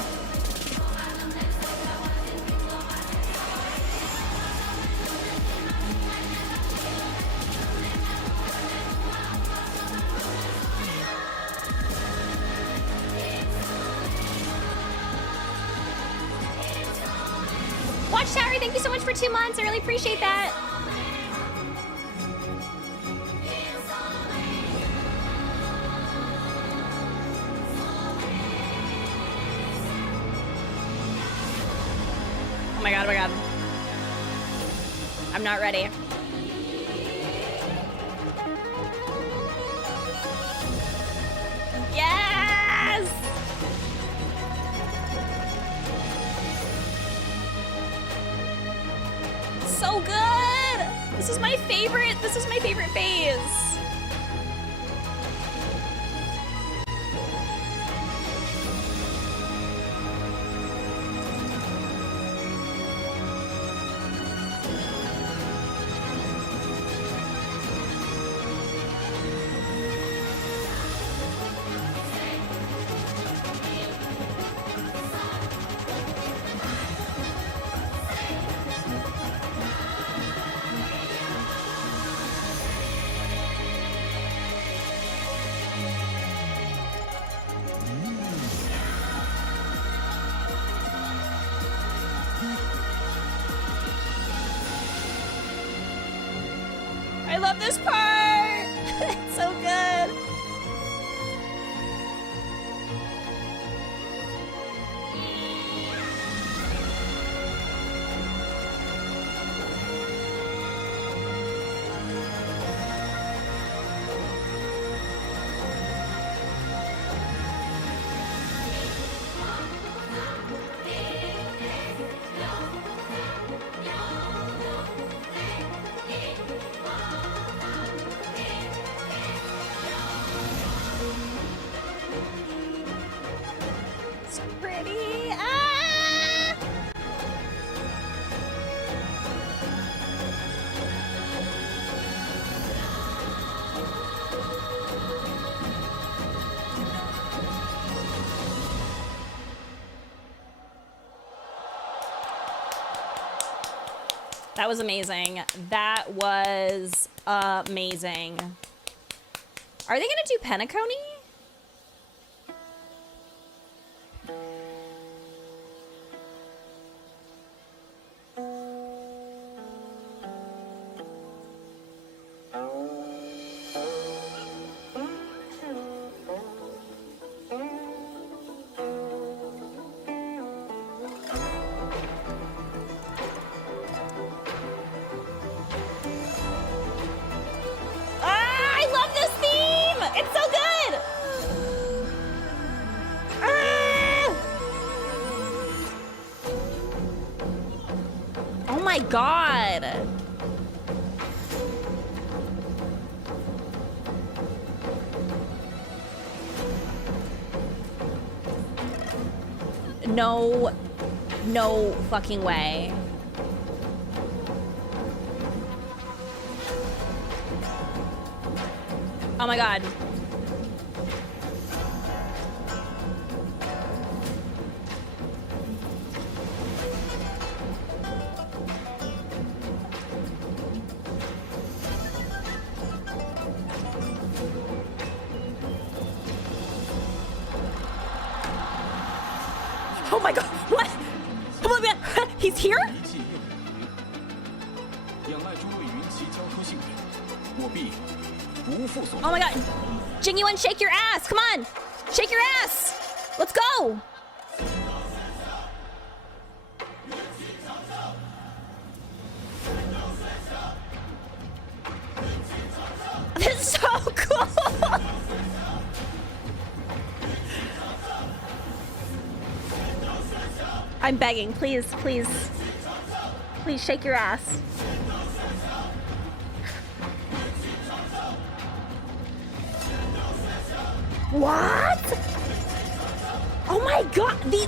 Watchtower, thank you so much for 2 months. I really appreciate that. Oh my god. I'm not ready. Yes! So good! This is my favorite phase. love this part. It's so good. So pretty. Ah! That was amazing. That was amazing. Are they gonna do Penacony? Ah, I love this theme! It's so good! Ah! Oh my god! No, no fucking way. Oh my god. Oh my god, what? Oh my god, he's here? 仰赖诸位云旗交出性命，务必不负所托。 Oh my god. Jing Yuan, shake your ass. Come on. Shake your ass. Let's go. This is so cool. I'm begging, please, please. Please shake your ass. What? Oh my god, the...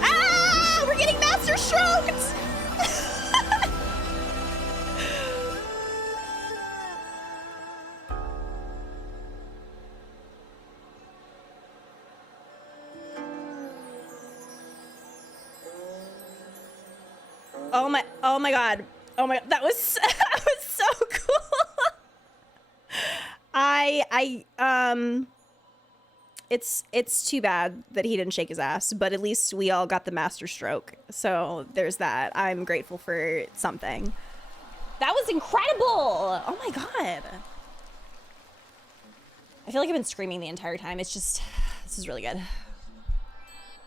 Ah! We're getting master stroked! Oh my god. Oh my god. That was that was so cool. It's too bad that he didn't shake his ass, but at least we all got the master stroke. So there's that. I'm grateful for something. That was incredible. Oh my god. I feel like I've been screaming the entire time. It's just, this is really good.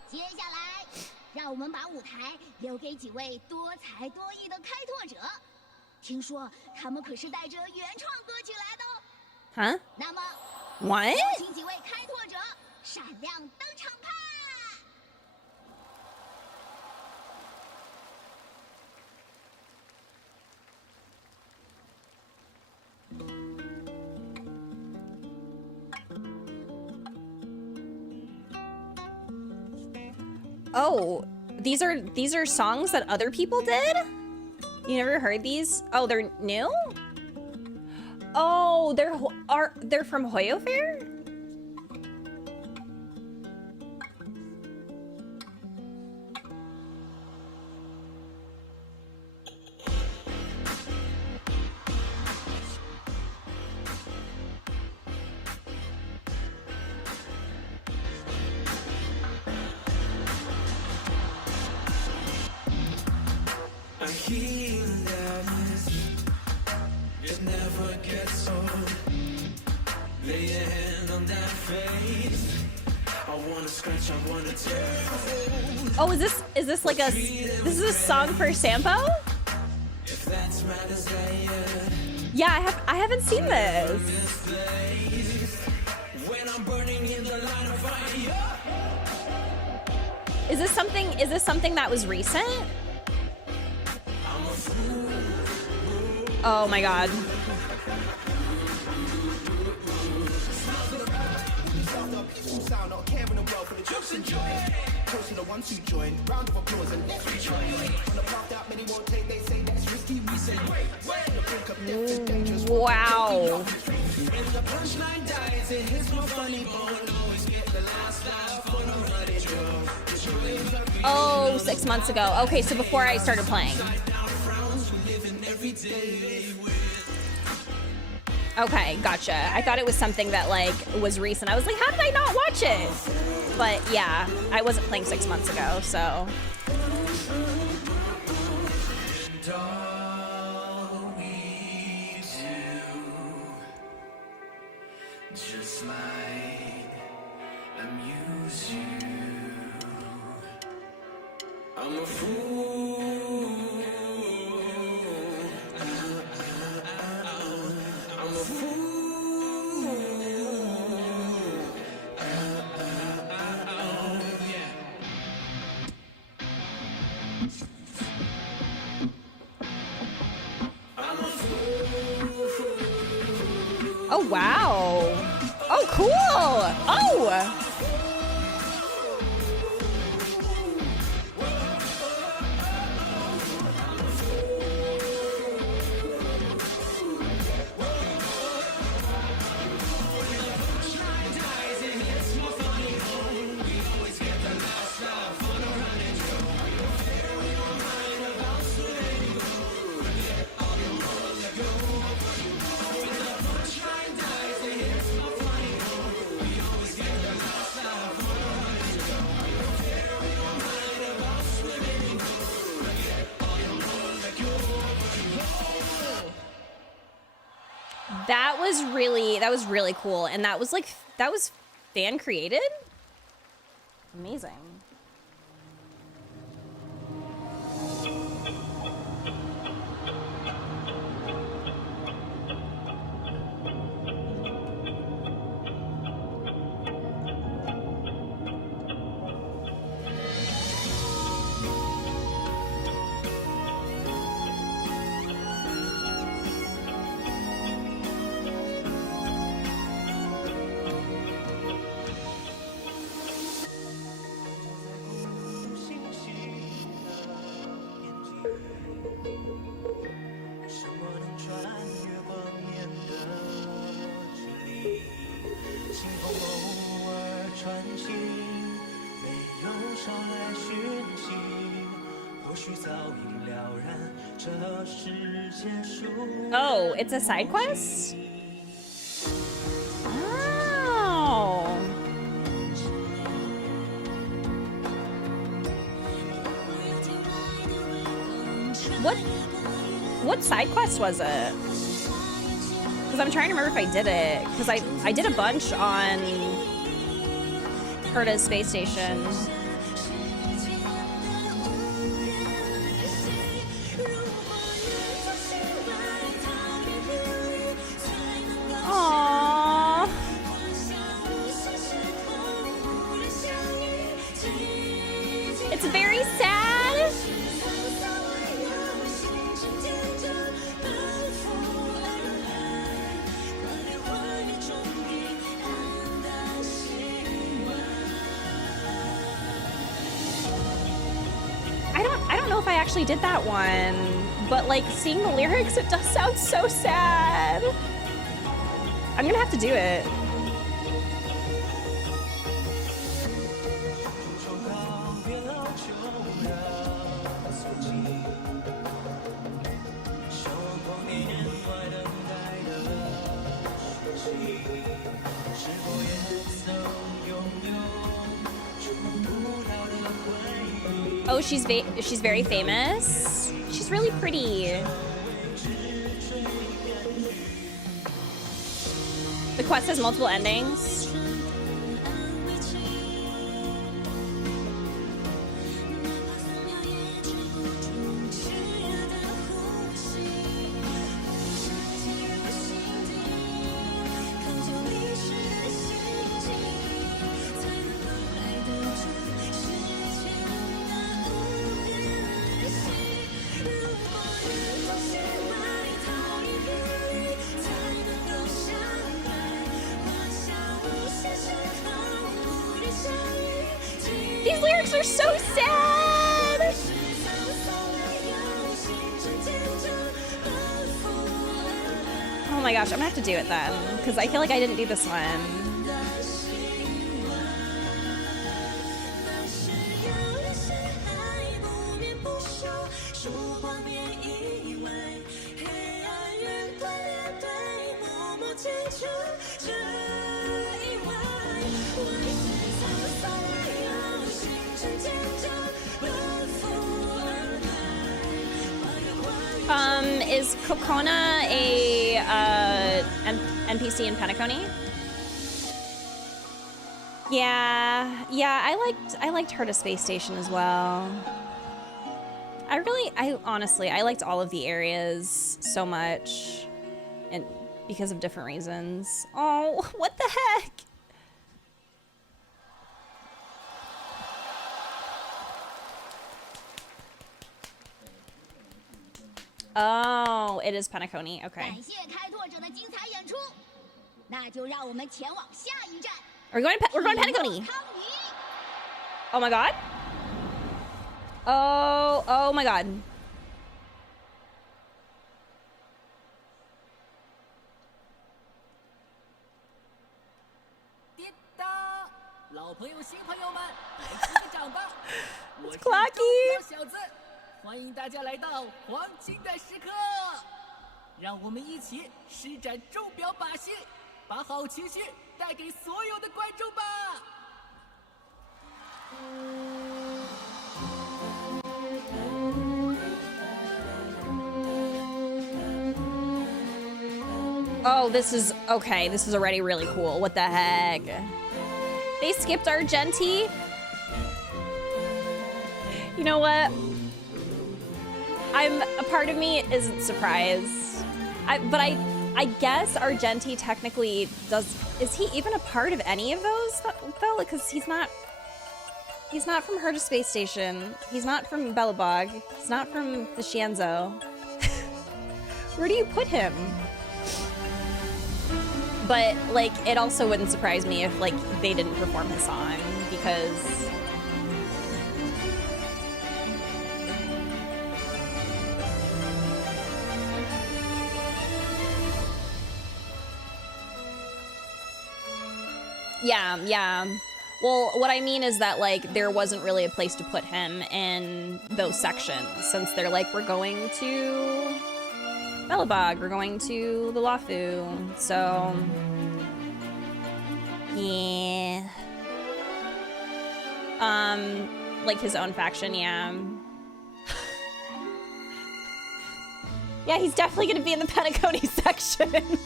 接下来，让我们把舞台留给几位多才多艺的开拓者。听说他们可是带着原创歌曲来的哦。 Huh? 那么， What? 有请几位开拓者闪亮登场吧！ Oh, these are songs that other people did? You never heard these? Oh, they're new? Oh, they're from Hoyo Fair? Oh, is this like this is a song for Sampo? Yeah, I haven't seen this. Is this something that was recent? Oh my god. Wow. Oh, 6 months ago. Okay, so before I started playing. Okay, gotcha. I thought it was something that like was recent. I was like, how did I not watch it? But yeah, I wasn't playing 6 months ago, so. Just might amuse you. I'm a fool. I'm a fool. Yeah. I'm a fool. Oh wow. Oh cool. Oh. That was really cool, and that was fan created. Amazing. Oh, it's a side quest? Oh. What side quest was it? Because I'm trying to remember if I did it. Because I did a bunch on Herta's space station. Aww. It's very sad. I don't know if I actually did that one, but like seeing the lyrics, it does sound so sad. I'm gonna have to do it. Oh, she's very famous. She's really pretty. The quest has multiple endings. These lyrics are so sad! Oh my gosh, I'm gonna have to do it then, because I feel like I didn't do this one. Is Kokona a NPC in Penacony? Yeah, I liked her to Space Station as well. I honestly liked all of the areas so much, and because of different reasons. Oh, what the heck? Oh, it is Penacony. Okay. 感谢开拓者的精彩演出，那就让我们前往下一站。We're going Penacony. Oh my god. Oh my god. 滴答，老朋友、新朋友们，来击掌吧！我是钟 Clacky 表小子，欢迎大家来到黄金的时刻，让我们一起施展钟表把戏，把好情绪带给所有的观众吧！ Oh, this is okay. This is already really cool. What the heck? They skipped Argenti. You know what? A part of me isn't surprised. But I guess Argenti technically does. Is he even a part of any of those though? Because he's not from Her to Space Station. He's not from Belobog. He's not from the Xianzhou. Where do you put him? But like, it also wouldn't surprise me if like they didn't perform his song because. Yeah. Well, what I mean is that, like, there wasn't really a place to put him in those sections, since they're like, we're going to Belobog, we're going to the Luofu, so... Yeah. Like his own faction, yeah. Yeah, he's definitely gonna be in the Penacony section.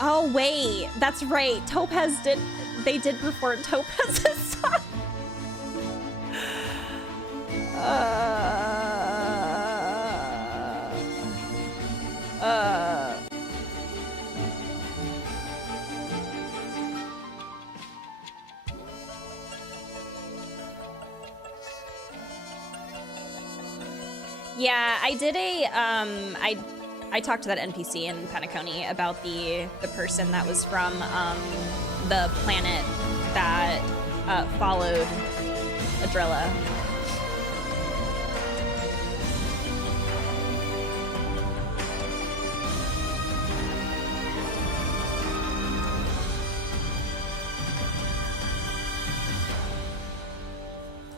Oh wait, that's right. They did perform Topaz's song. Yeah, I did I talked to that NPC in Penacony about the person that was from the planet that followed Adrilla.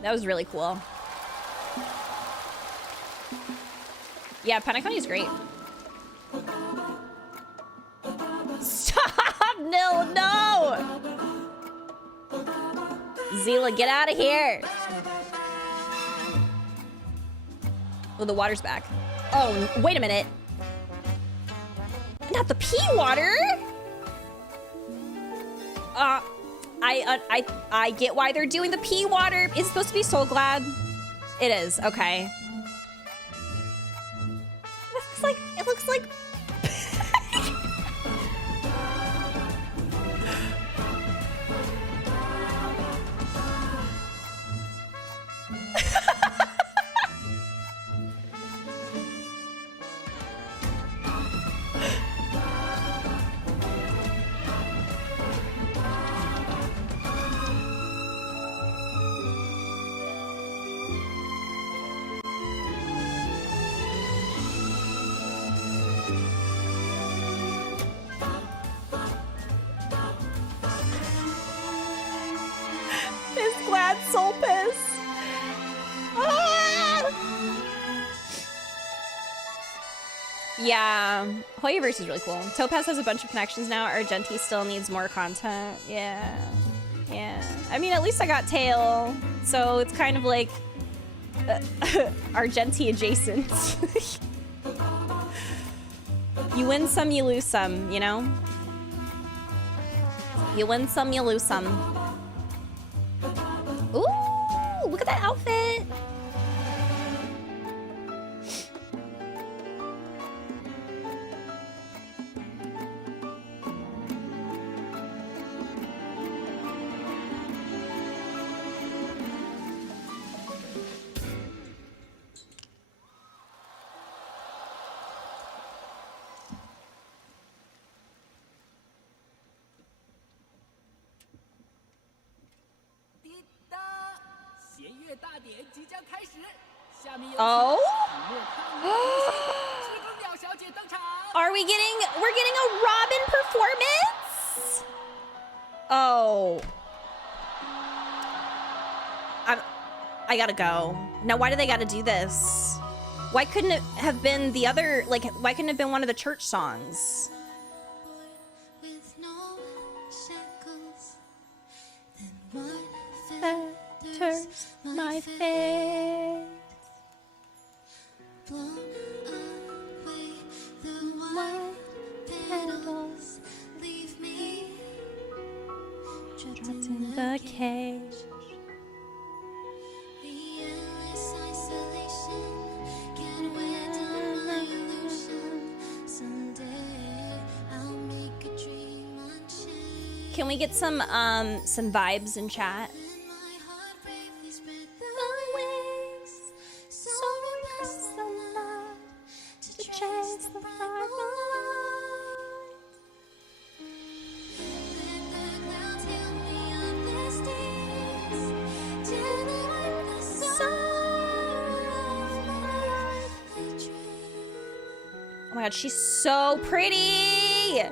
That was really cool. Yeah, Penacony's great. Stop, Nil, no! Zila, get out of here. Oh, the water's back. Oh, wait a minute. Not the pea water. I get why they're doing the pea water. It's supposed to be Soul Glad. It is, okay. It looks like yeah, Hoyoverse is really cool. Topaz has a bunch of connections now. Argenti still needs more content. Yeah. I mean, at least I got Tail, so it's kind of like Argenti adjacent. You win some, you lose some, you know? You win some, you lose some. Ooh, look at that outfit. Oh? We're getting a Robin performance? Oh. I gotta go. Now, why do they gotta do this? Why couldn't it have been the other, like, why couldn't it have been one of the church songs? With no shackles, then what fetters my fate? Blown away, the white petals leave me trapped in the cage. The endless isolation can wear down my illusion. Someday I'll make a dream unchained. Can we get some vibes in chat? Oh my god, she's so pretty!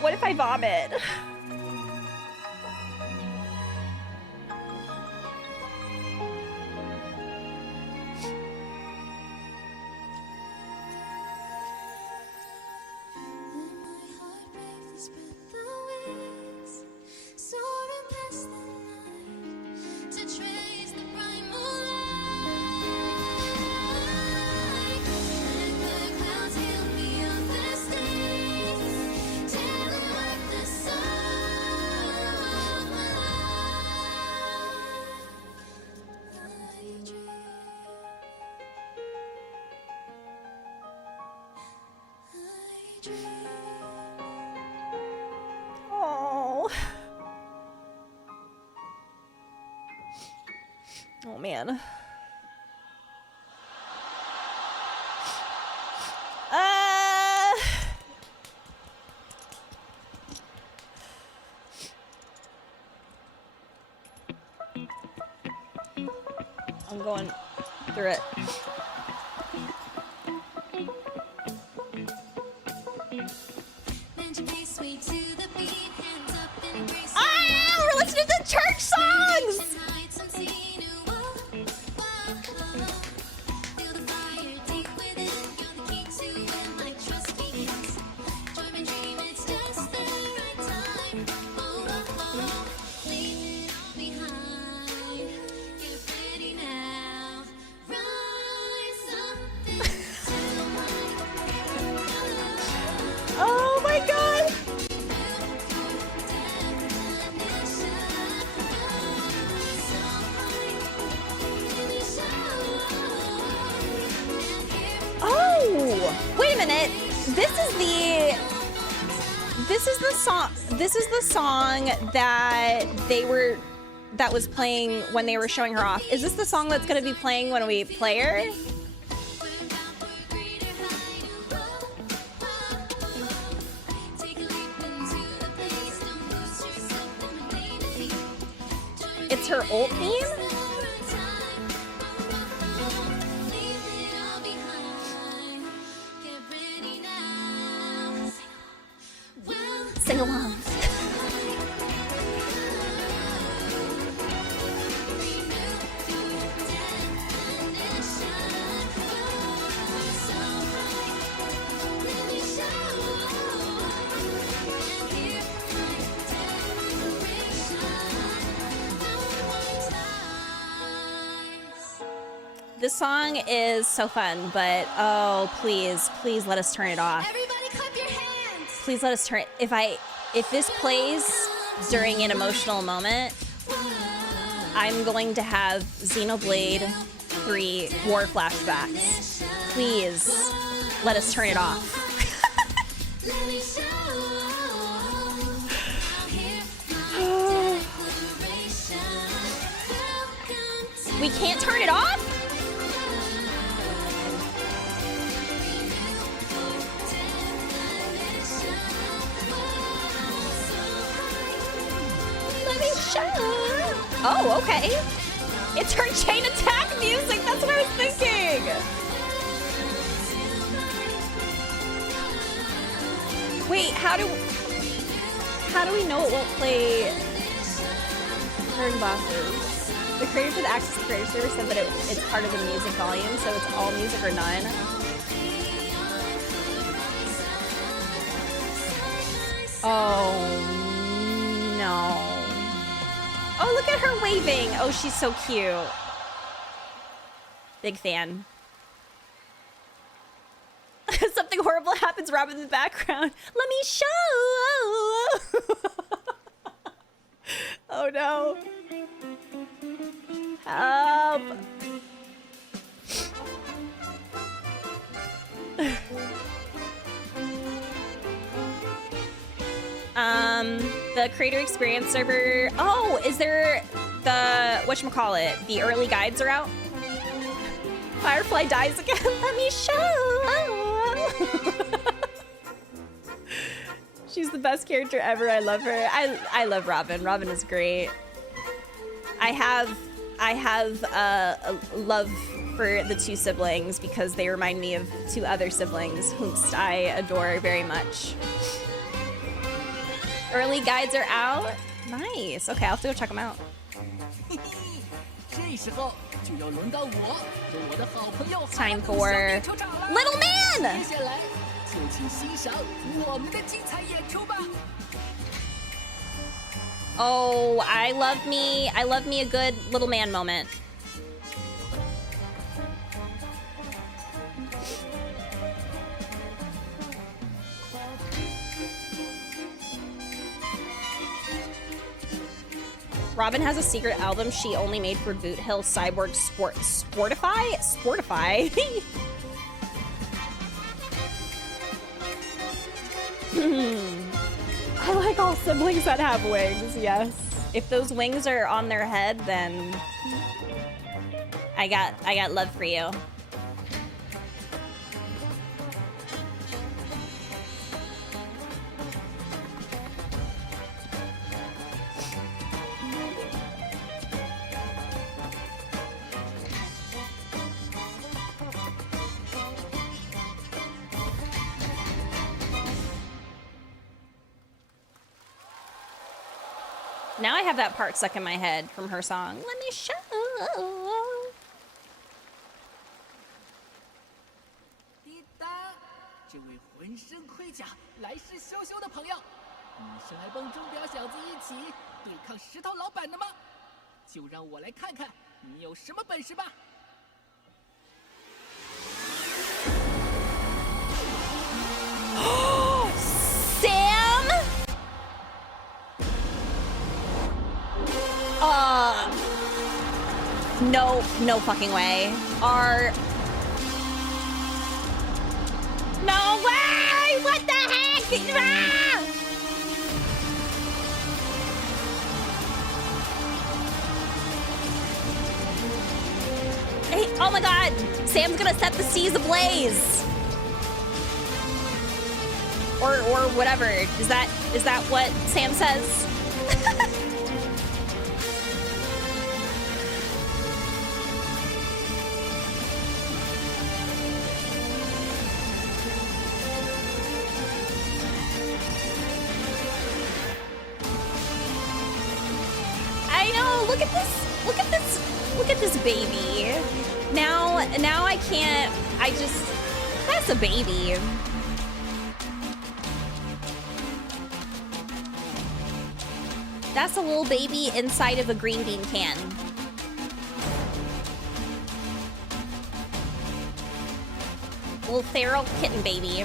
What if I vomit? man. I'm going through it. Ah, we're listening to church songs! Oh my god! Oh! Wait a minute. This is the song that was playing when they were showing her off. Is this the song that's gonna be playing when we play her? It's her ult theme? Sing along. This song is so fun, but oh, please let us turn it off. Everybody clap your hands. Please let us turn it. If this plays during an emotional moment, I'm going to have Xenoblade 3 war flashbacks. Please let us turn it off. We can't turn it off? Let me show. Oh, okay. It's her chain attack music. That's what I was thinking. Wait, how do we know it won't play during bosses? The creator for the Access Creator Server said that it's part of the music volume, so it's all music or none. Oh, no. Oh, look at her waving. Oh, she's so cute. Big fan. Something horrible happens, Rob, in the background. Let me show. Oh, no. Help. The creator experience server. Oh, is there the whatchamacallit? The early guides are out. Firefly dies again. Let me show. She's the best character ever. I love her. I love Robin. Robin is great. I have a love for the two siblings because they remind me of two other siblings whom I adore very much. Early guides are out. Nice. Okay, I'll have to go check them out. 这时候就要轮到我和我的好朋友 Time for Little Man. 接下来就请欣赏我们的精彩演出吧。 Oh, I love me a good little man moment. Robin has a secret album she only made for Boot Hill Cyborg Sportify? I like all siblings that have wings, yes. If those wings are on their head, then I got love for you. Now I have that part stuck in my head from her song. Let me show. 滴答，这位浑身盔甲、来势汹汹的朋友，你是来帮钟表小子一起对抗石头老板的吗？就让我来看看你有什么本事吧。 Sam? No fucking way. No way! What the heck? Ah! Hey, oh my god! Sam's gonna set the seas ablaze! Or whatever. Is that what Sam says? I know. Look at this. Look at this. Look at this baby. Now I can't. That's a baby. That's a little baby inside of a green bean can. Little feral kitten baby.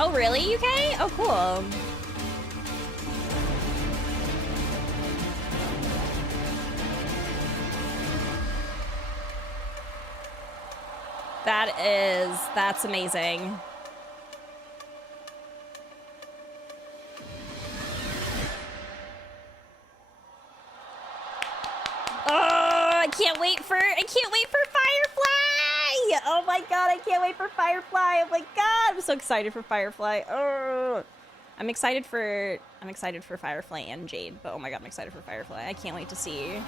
Oh, really, UK? Oh, cool. That's amazing. Oh, I can't wait for Firefly! Oh my god, I can't wait for Firefly. Oh my god, I'm so excited for Firefly. Oh, I'm excited for Firefly and Jade, but oh my god, I'm excited for Firefly. I can't wait to see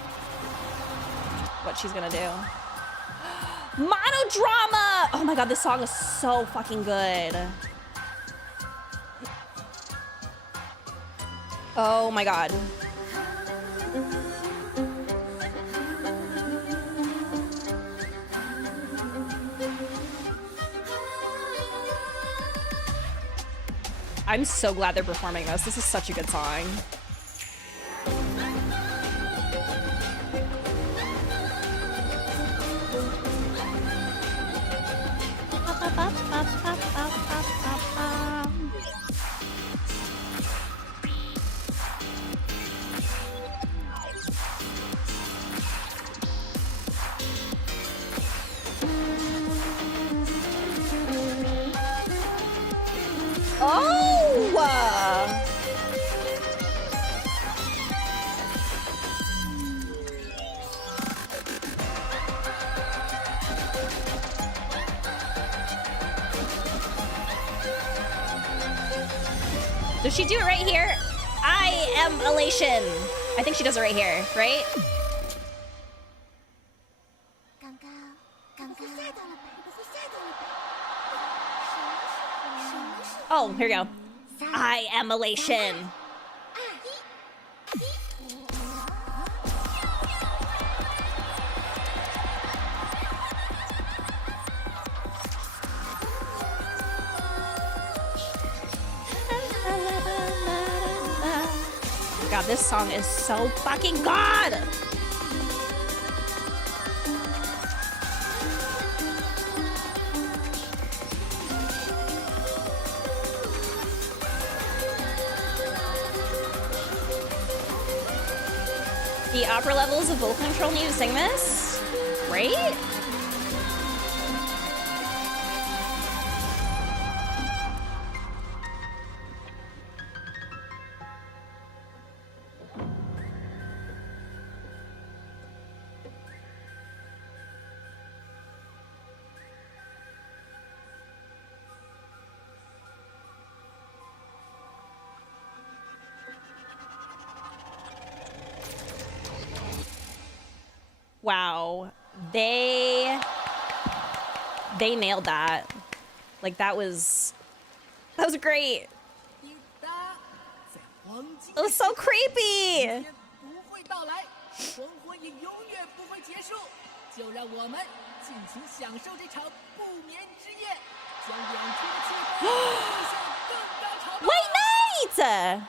what she's gonna do. Monodrama! Oh my god, this song is so fucking good. Oh my god. I'm so glad they're performing this. This is such a good song. Does she do it right here? I am elation. I think she does it right here, right? Oh, here we go. I am elation. God, this song is so fucking good! The opera levels of vocal control need to sing this? right? Wow, they nailed that. Like that was great. It was so creepy. 不会到来，黄昏也永远不会结束。就让我们尽情享受这场不眠之夜，将演出的气氛推向更高潮吧。 White Knight.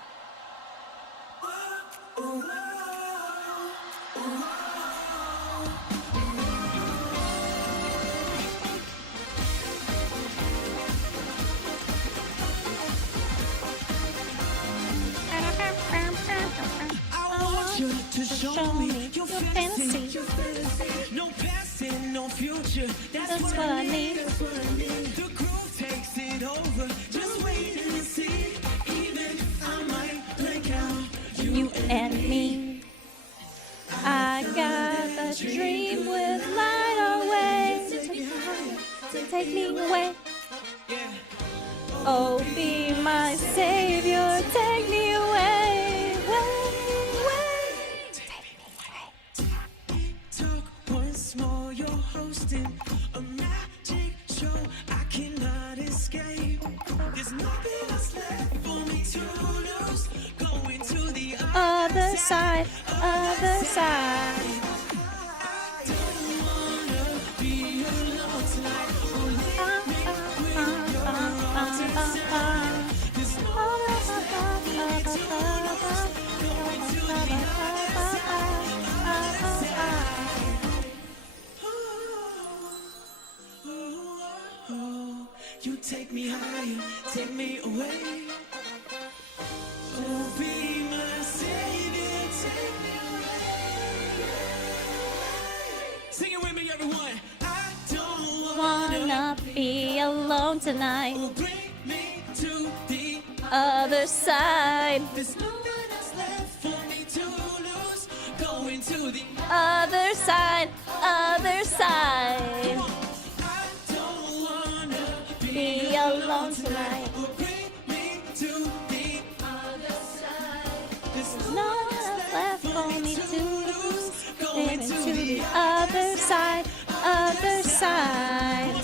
To show me your fantasy. No past and no future. That's what I need. The groove takes it over. Just wait and see. Even if I might blank out. You and me. I got a dream with light away. Take me away. Oh, be my savior. Take me away. A magic show I cannot escape. There's nothing else left for me to lose. Going to the other side, other side. I don't wanna be alone tonight. There's nowhere else left for me to lose. Going to the other side. You take me higher, take me away. Oh, be my savior, take me away. Sing it with me, everyone. I don't Wanna be alone tonight. Oh, bring me to the other side. There's no one else left for me to lose. Going to the other side, other side. Be alone tonight. Bring me to the other side. There's no one else left for me to lose. Going to the other side, other side.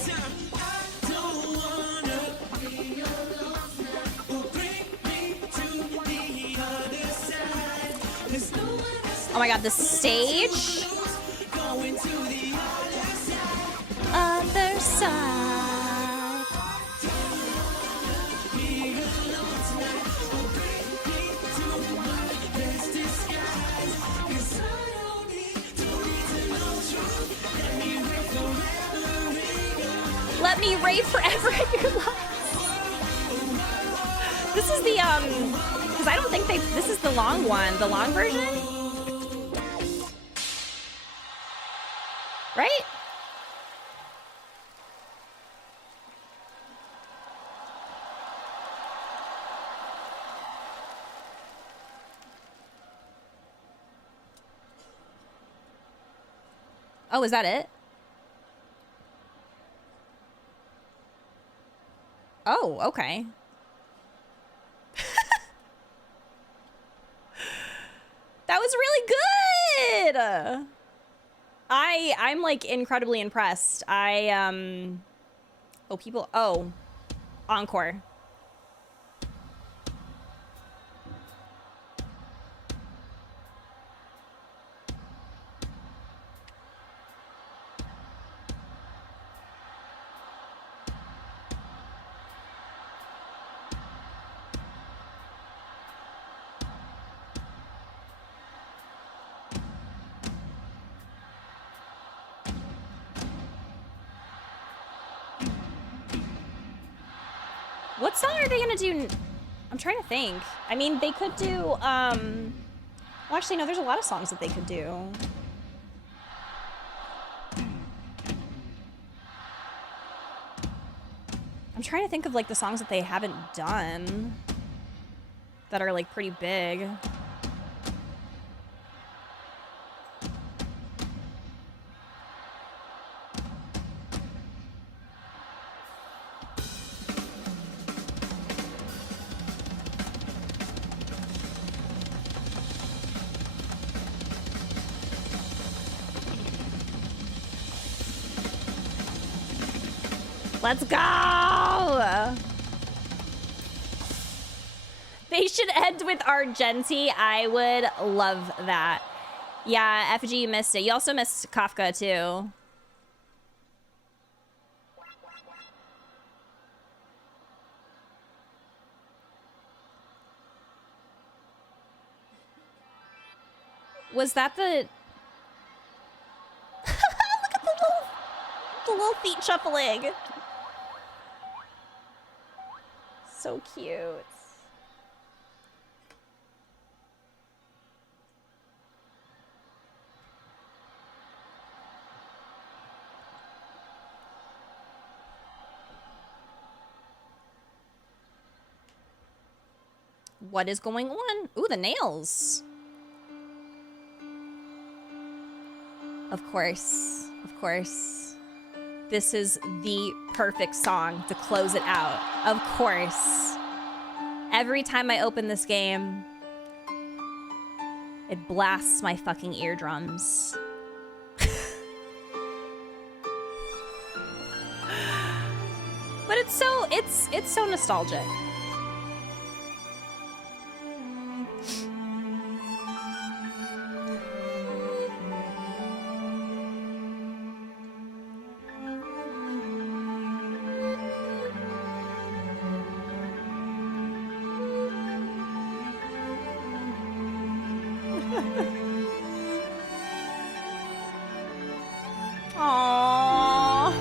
I don't wanna be alone tonight. Bring me to the other side. There's no one else. Oh my god, the stage. Going to the other side. Other side. Let me rave forever in your lives. This is the because I don't think this is the long one, the long version, right? Oh, is that it? Oh, okay. That was really good. I'm like incredibly impressed. Oh, Encore. What song are they gonna do? I'm trying to think. I mean, they could do, well, actually, no, there's a lot of songs that they could do. I'm trying to think of like the songs that they haven't done that are like pretty big. Let's go! They should end with Argenti. I would love that. Yeah, FG, you missed it. You also missed Kafka, too. Was that the... Look at the little feet shuffling. So cute. What is going on? Ooh, the nails. Of course. Of course. This is the perfect song to close it out. Of course. Every time I open this game, it blasts my fucking eardrums. But it's so nostalgic. Aww.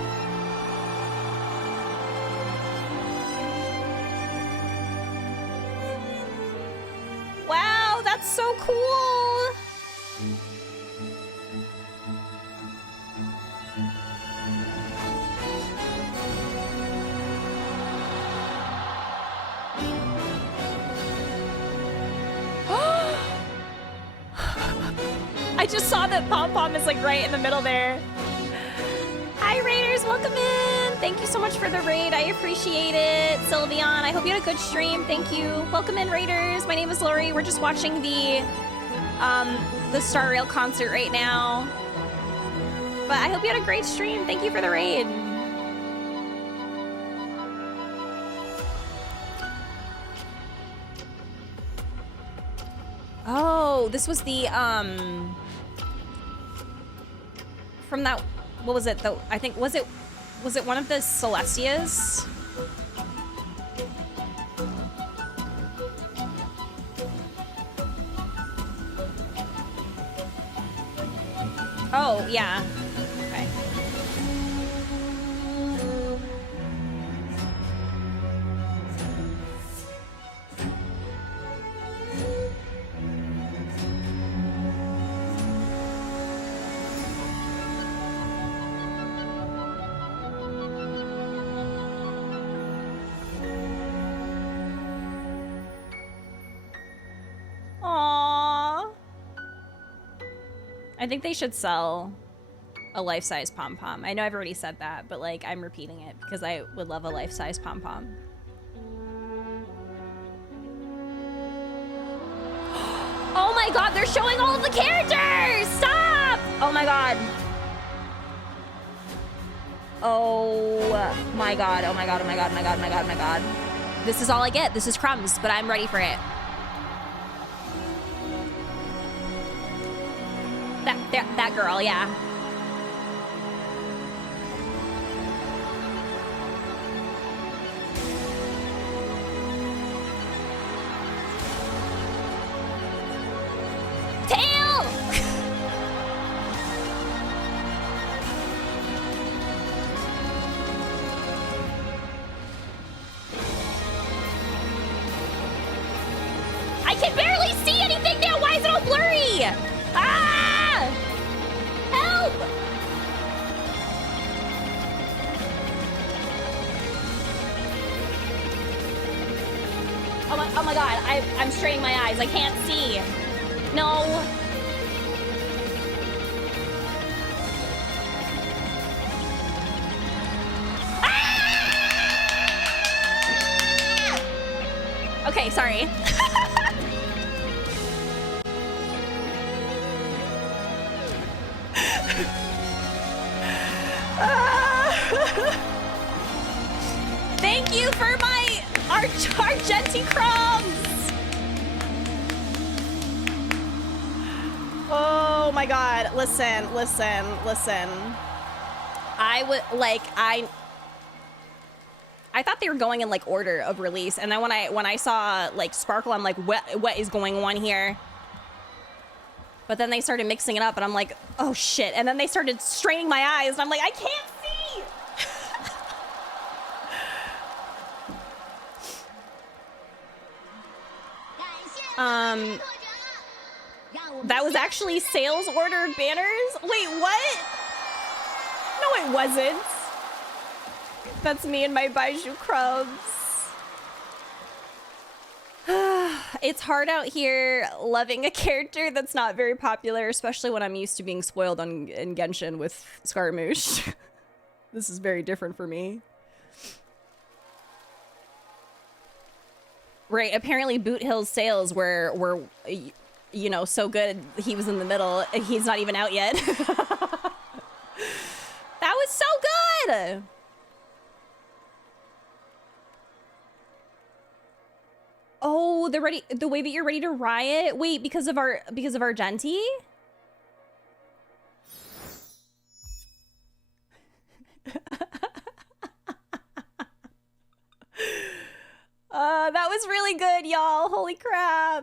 Wow, that's so cool. I just saw that Pom Pom is like right in the middle there. Hi Raiders, welcome in. Thank you so much for the raid. I appreciate it. Sylveon, I hope you had a good stream. Thank you. Welcome in Raiders. My name is Lorie. We're just watching the Star Rail concert right now. But I hope you had a great stream. Thank you for the raid. Oh, this was the from that, what was it though? I think was it one of the Celestias? Oh, yeah. Okay. Aww. I think they should sell a life-size pom-pom. I know I've already said that, but like I'm repeating it because I would love a life-size pom-pom. Oh my god, they're showing all of the characters! Stop! Oh my god. Oh my god, oh my god, oh my god, oh my god, oh my god, oh my god. This is all I get. This is crumbs, but I'm ready for it. That girl, yeah. Tail! I can barely see anything now. Why is it all blurry? Ah! Help! oh my god, I'm straining my eyes. I can't see. No. Ah! Okay, sorry. Thank you for my Argenti crumbs. Oh my god, listen. I thought they were going in like order of release, and then when I saw like Sparkle, I'm like, what is going on here? But then they started mixing it up, and I'm like, oh shit. And then they started straining my eyes, and I'm like, I can't see! That was actually sales order banners? Wait, what? No, it wasn't. That's me and my Baiju Crumbs. It's hard out here loving a character that's not very popular, especially when I'm used to being spoiled in Genshin with Scaramouche. This is very different for me. Right, apparently Boot Hill's sales were you know, so good he was in the middle. He's not even out yet. That was so good! Oh, the way that you're ready to riot? Wait, because of Argenti? That was really good, y'all. Holy crap.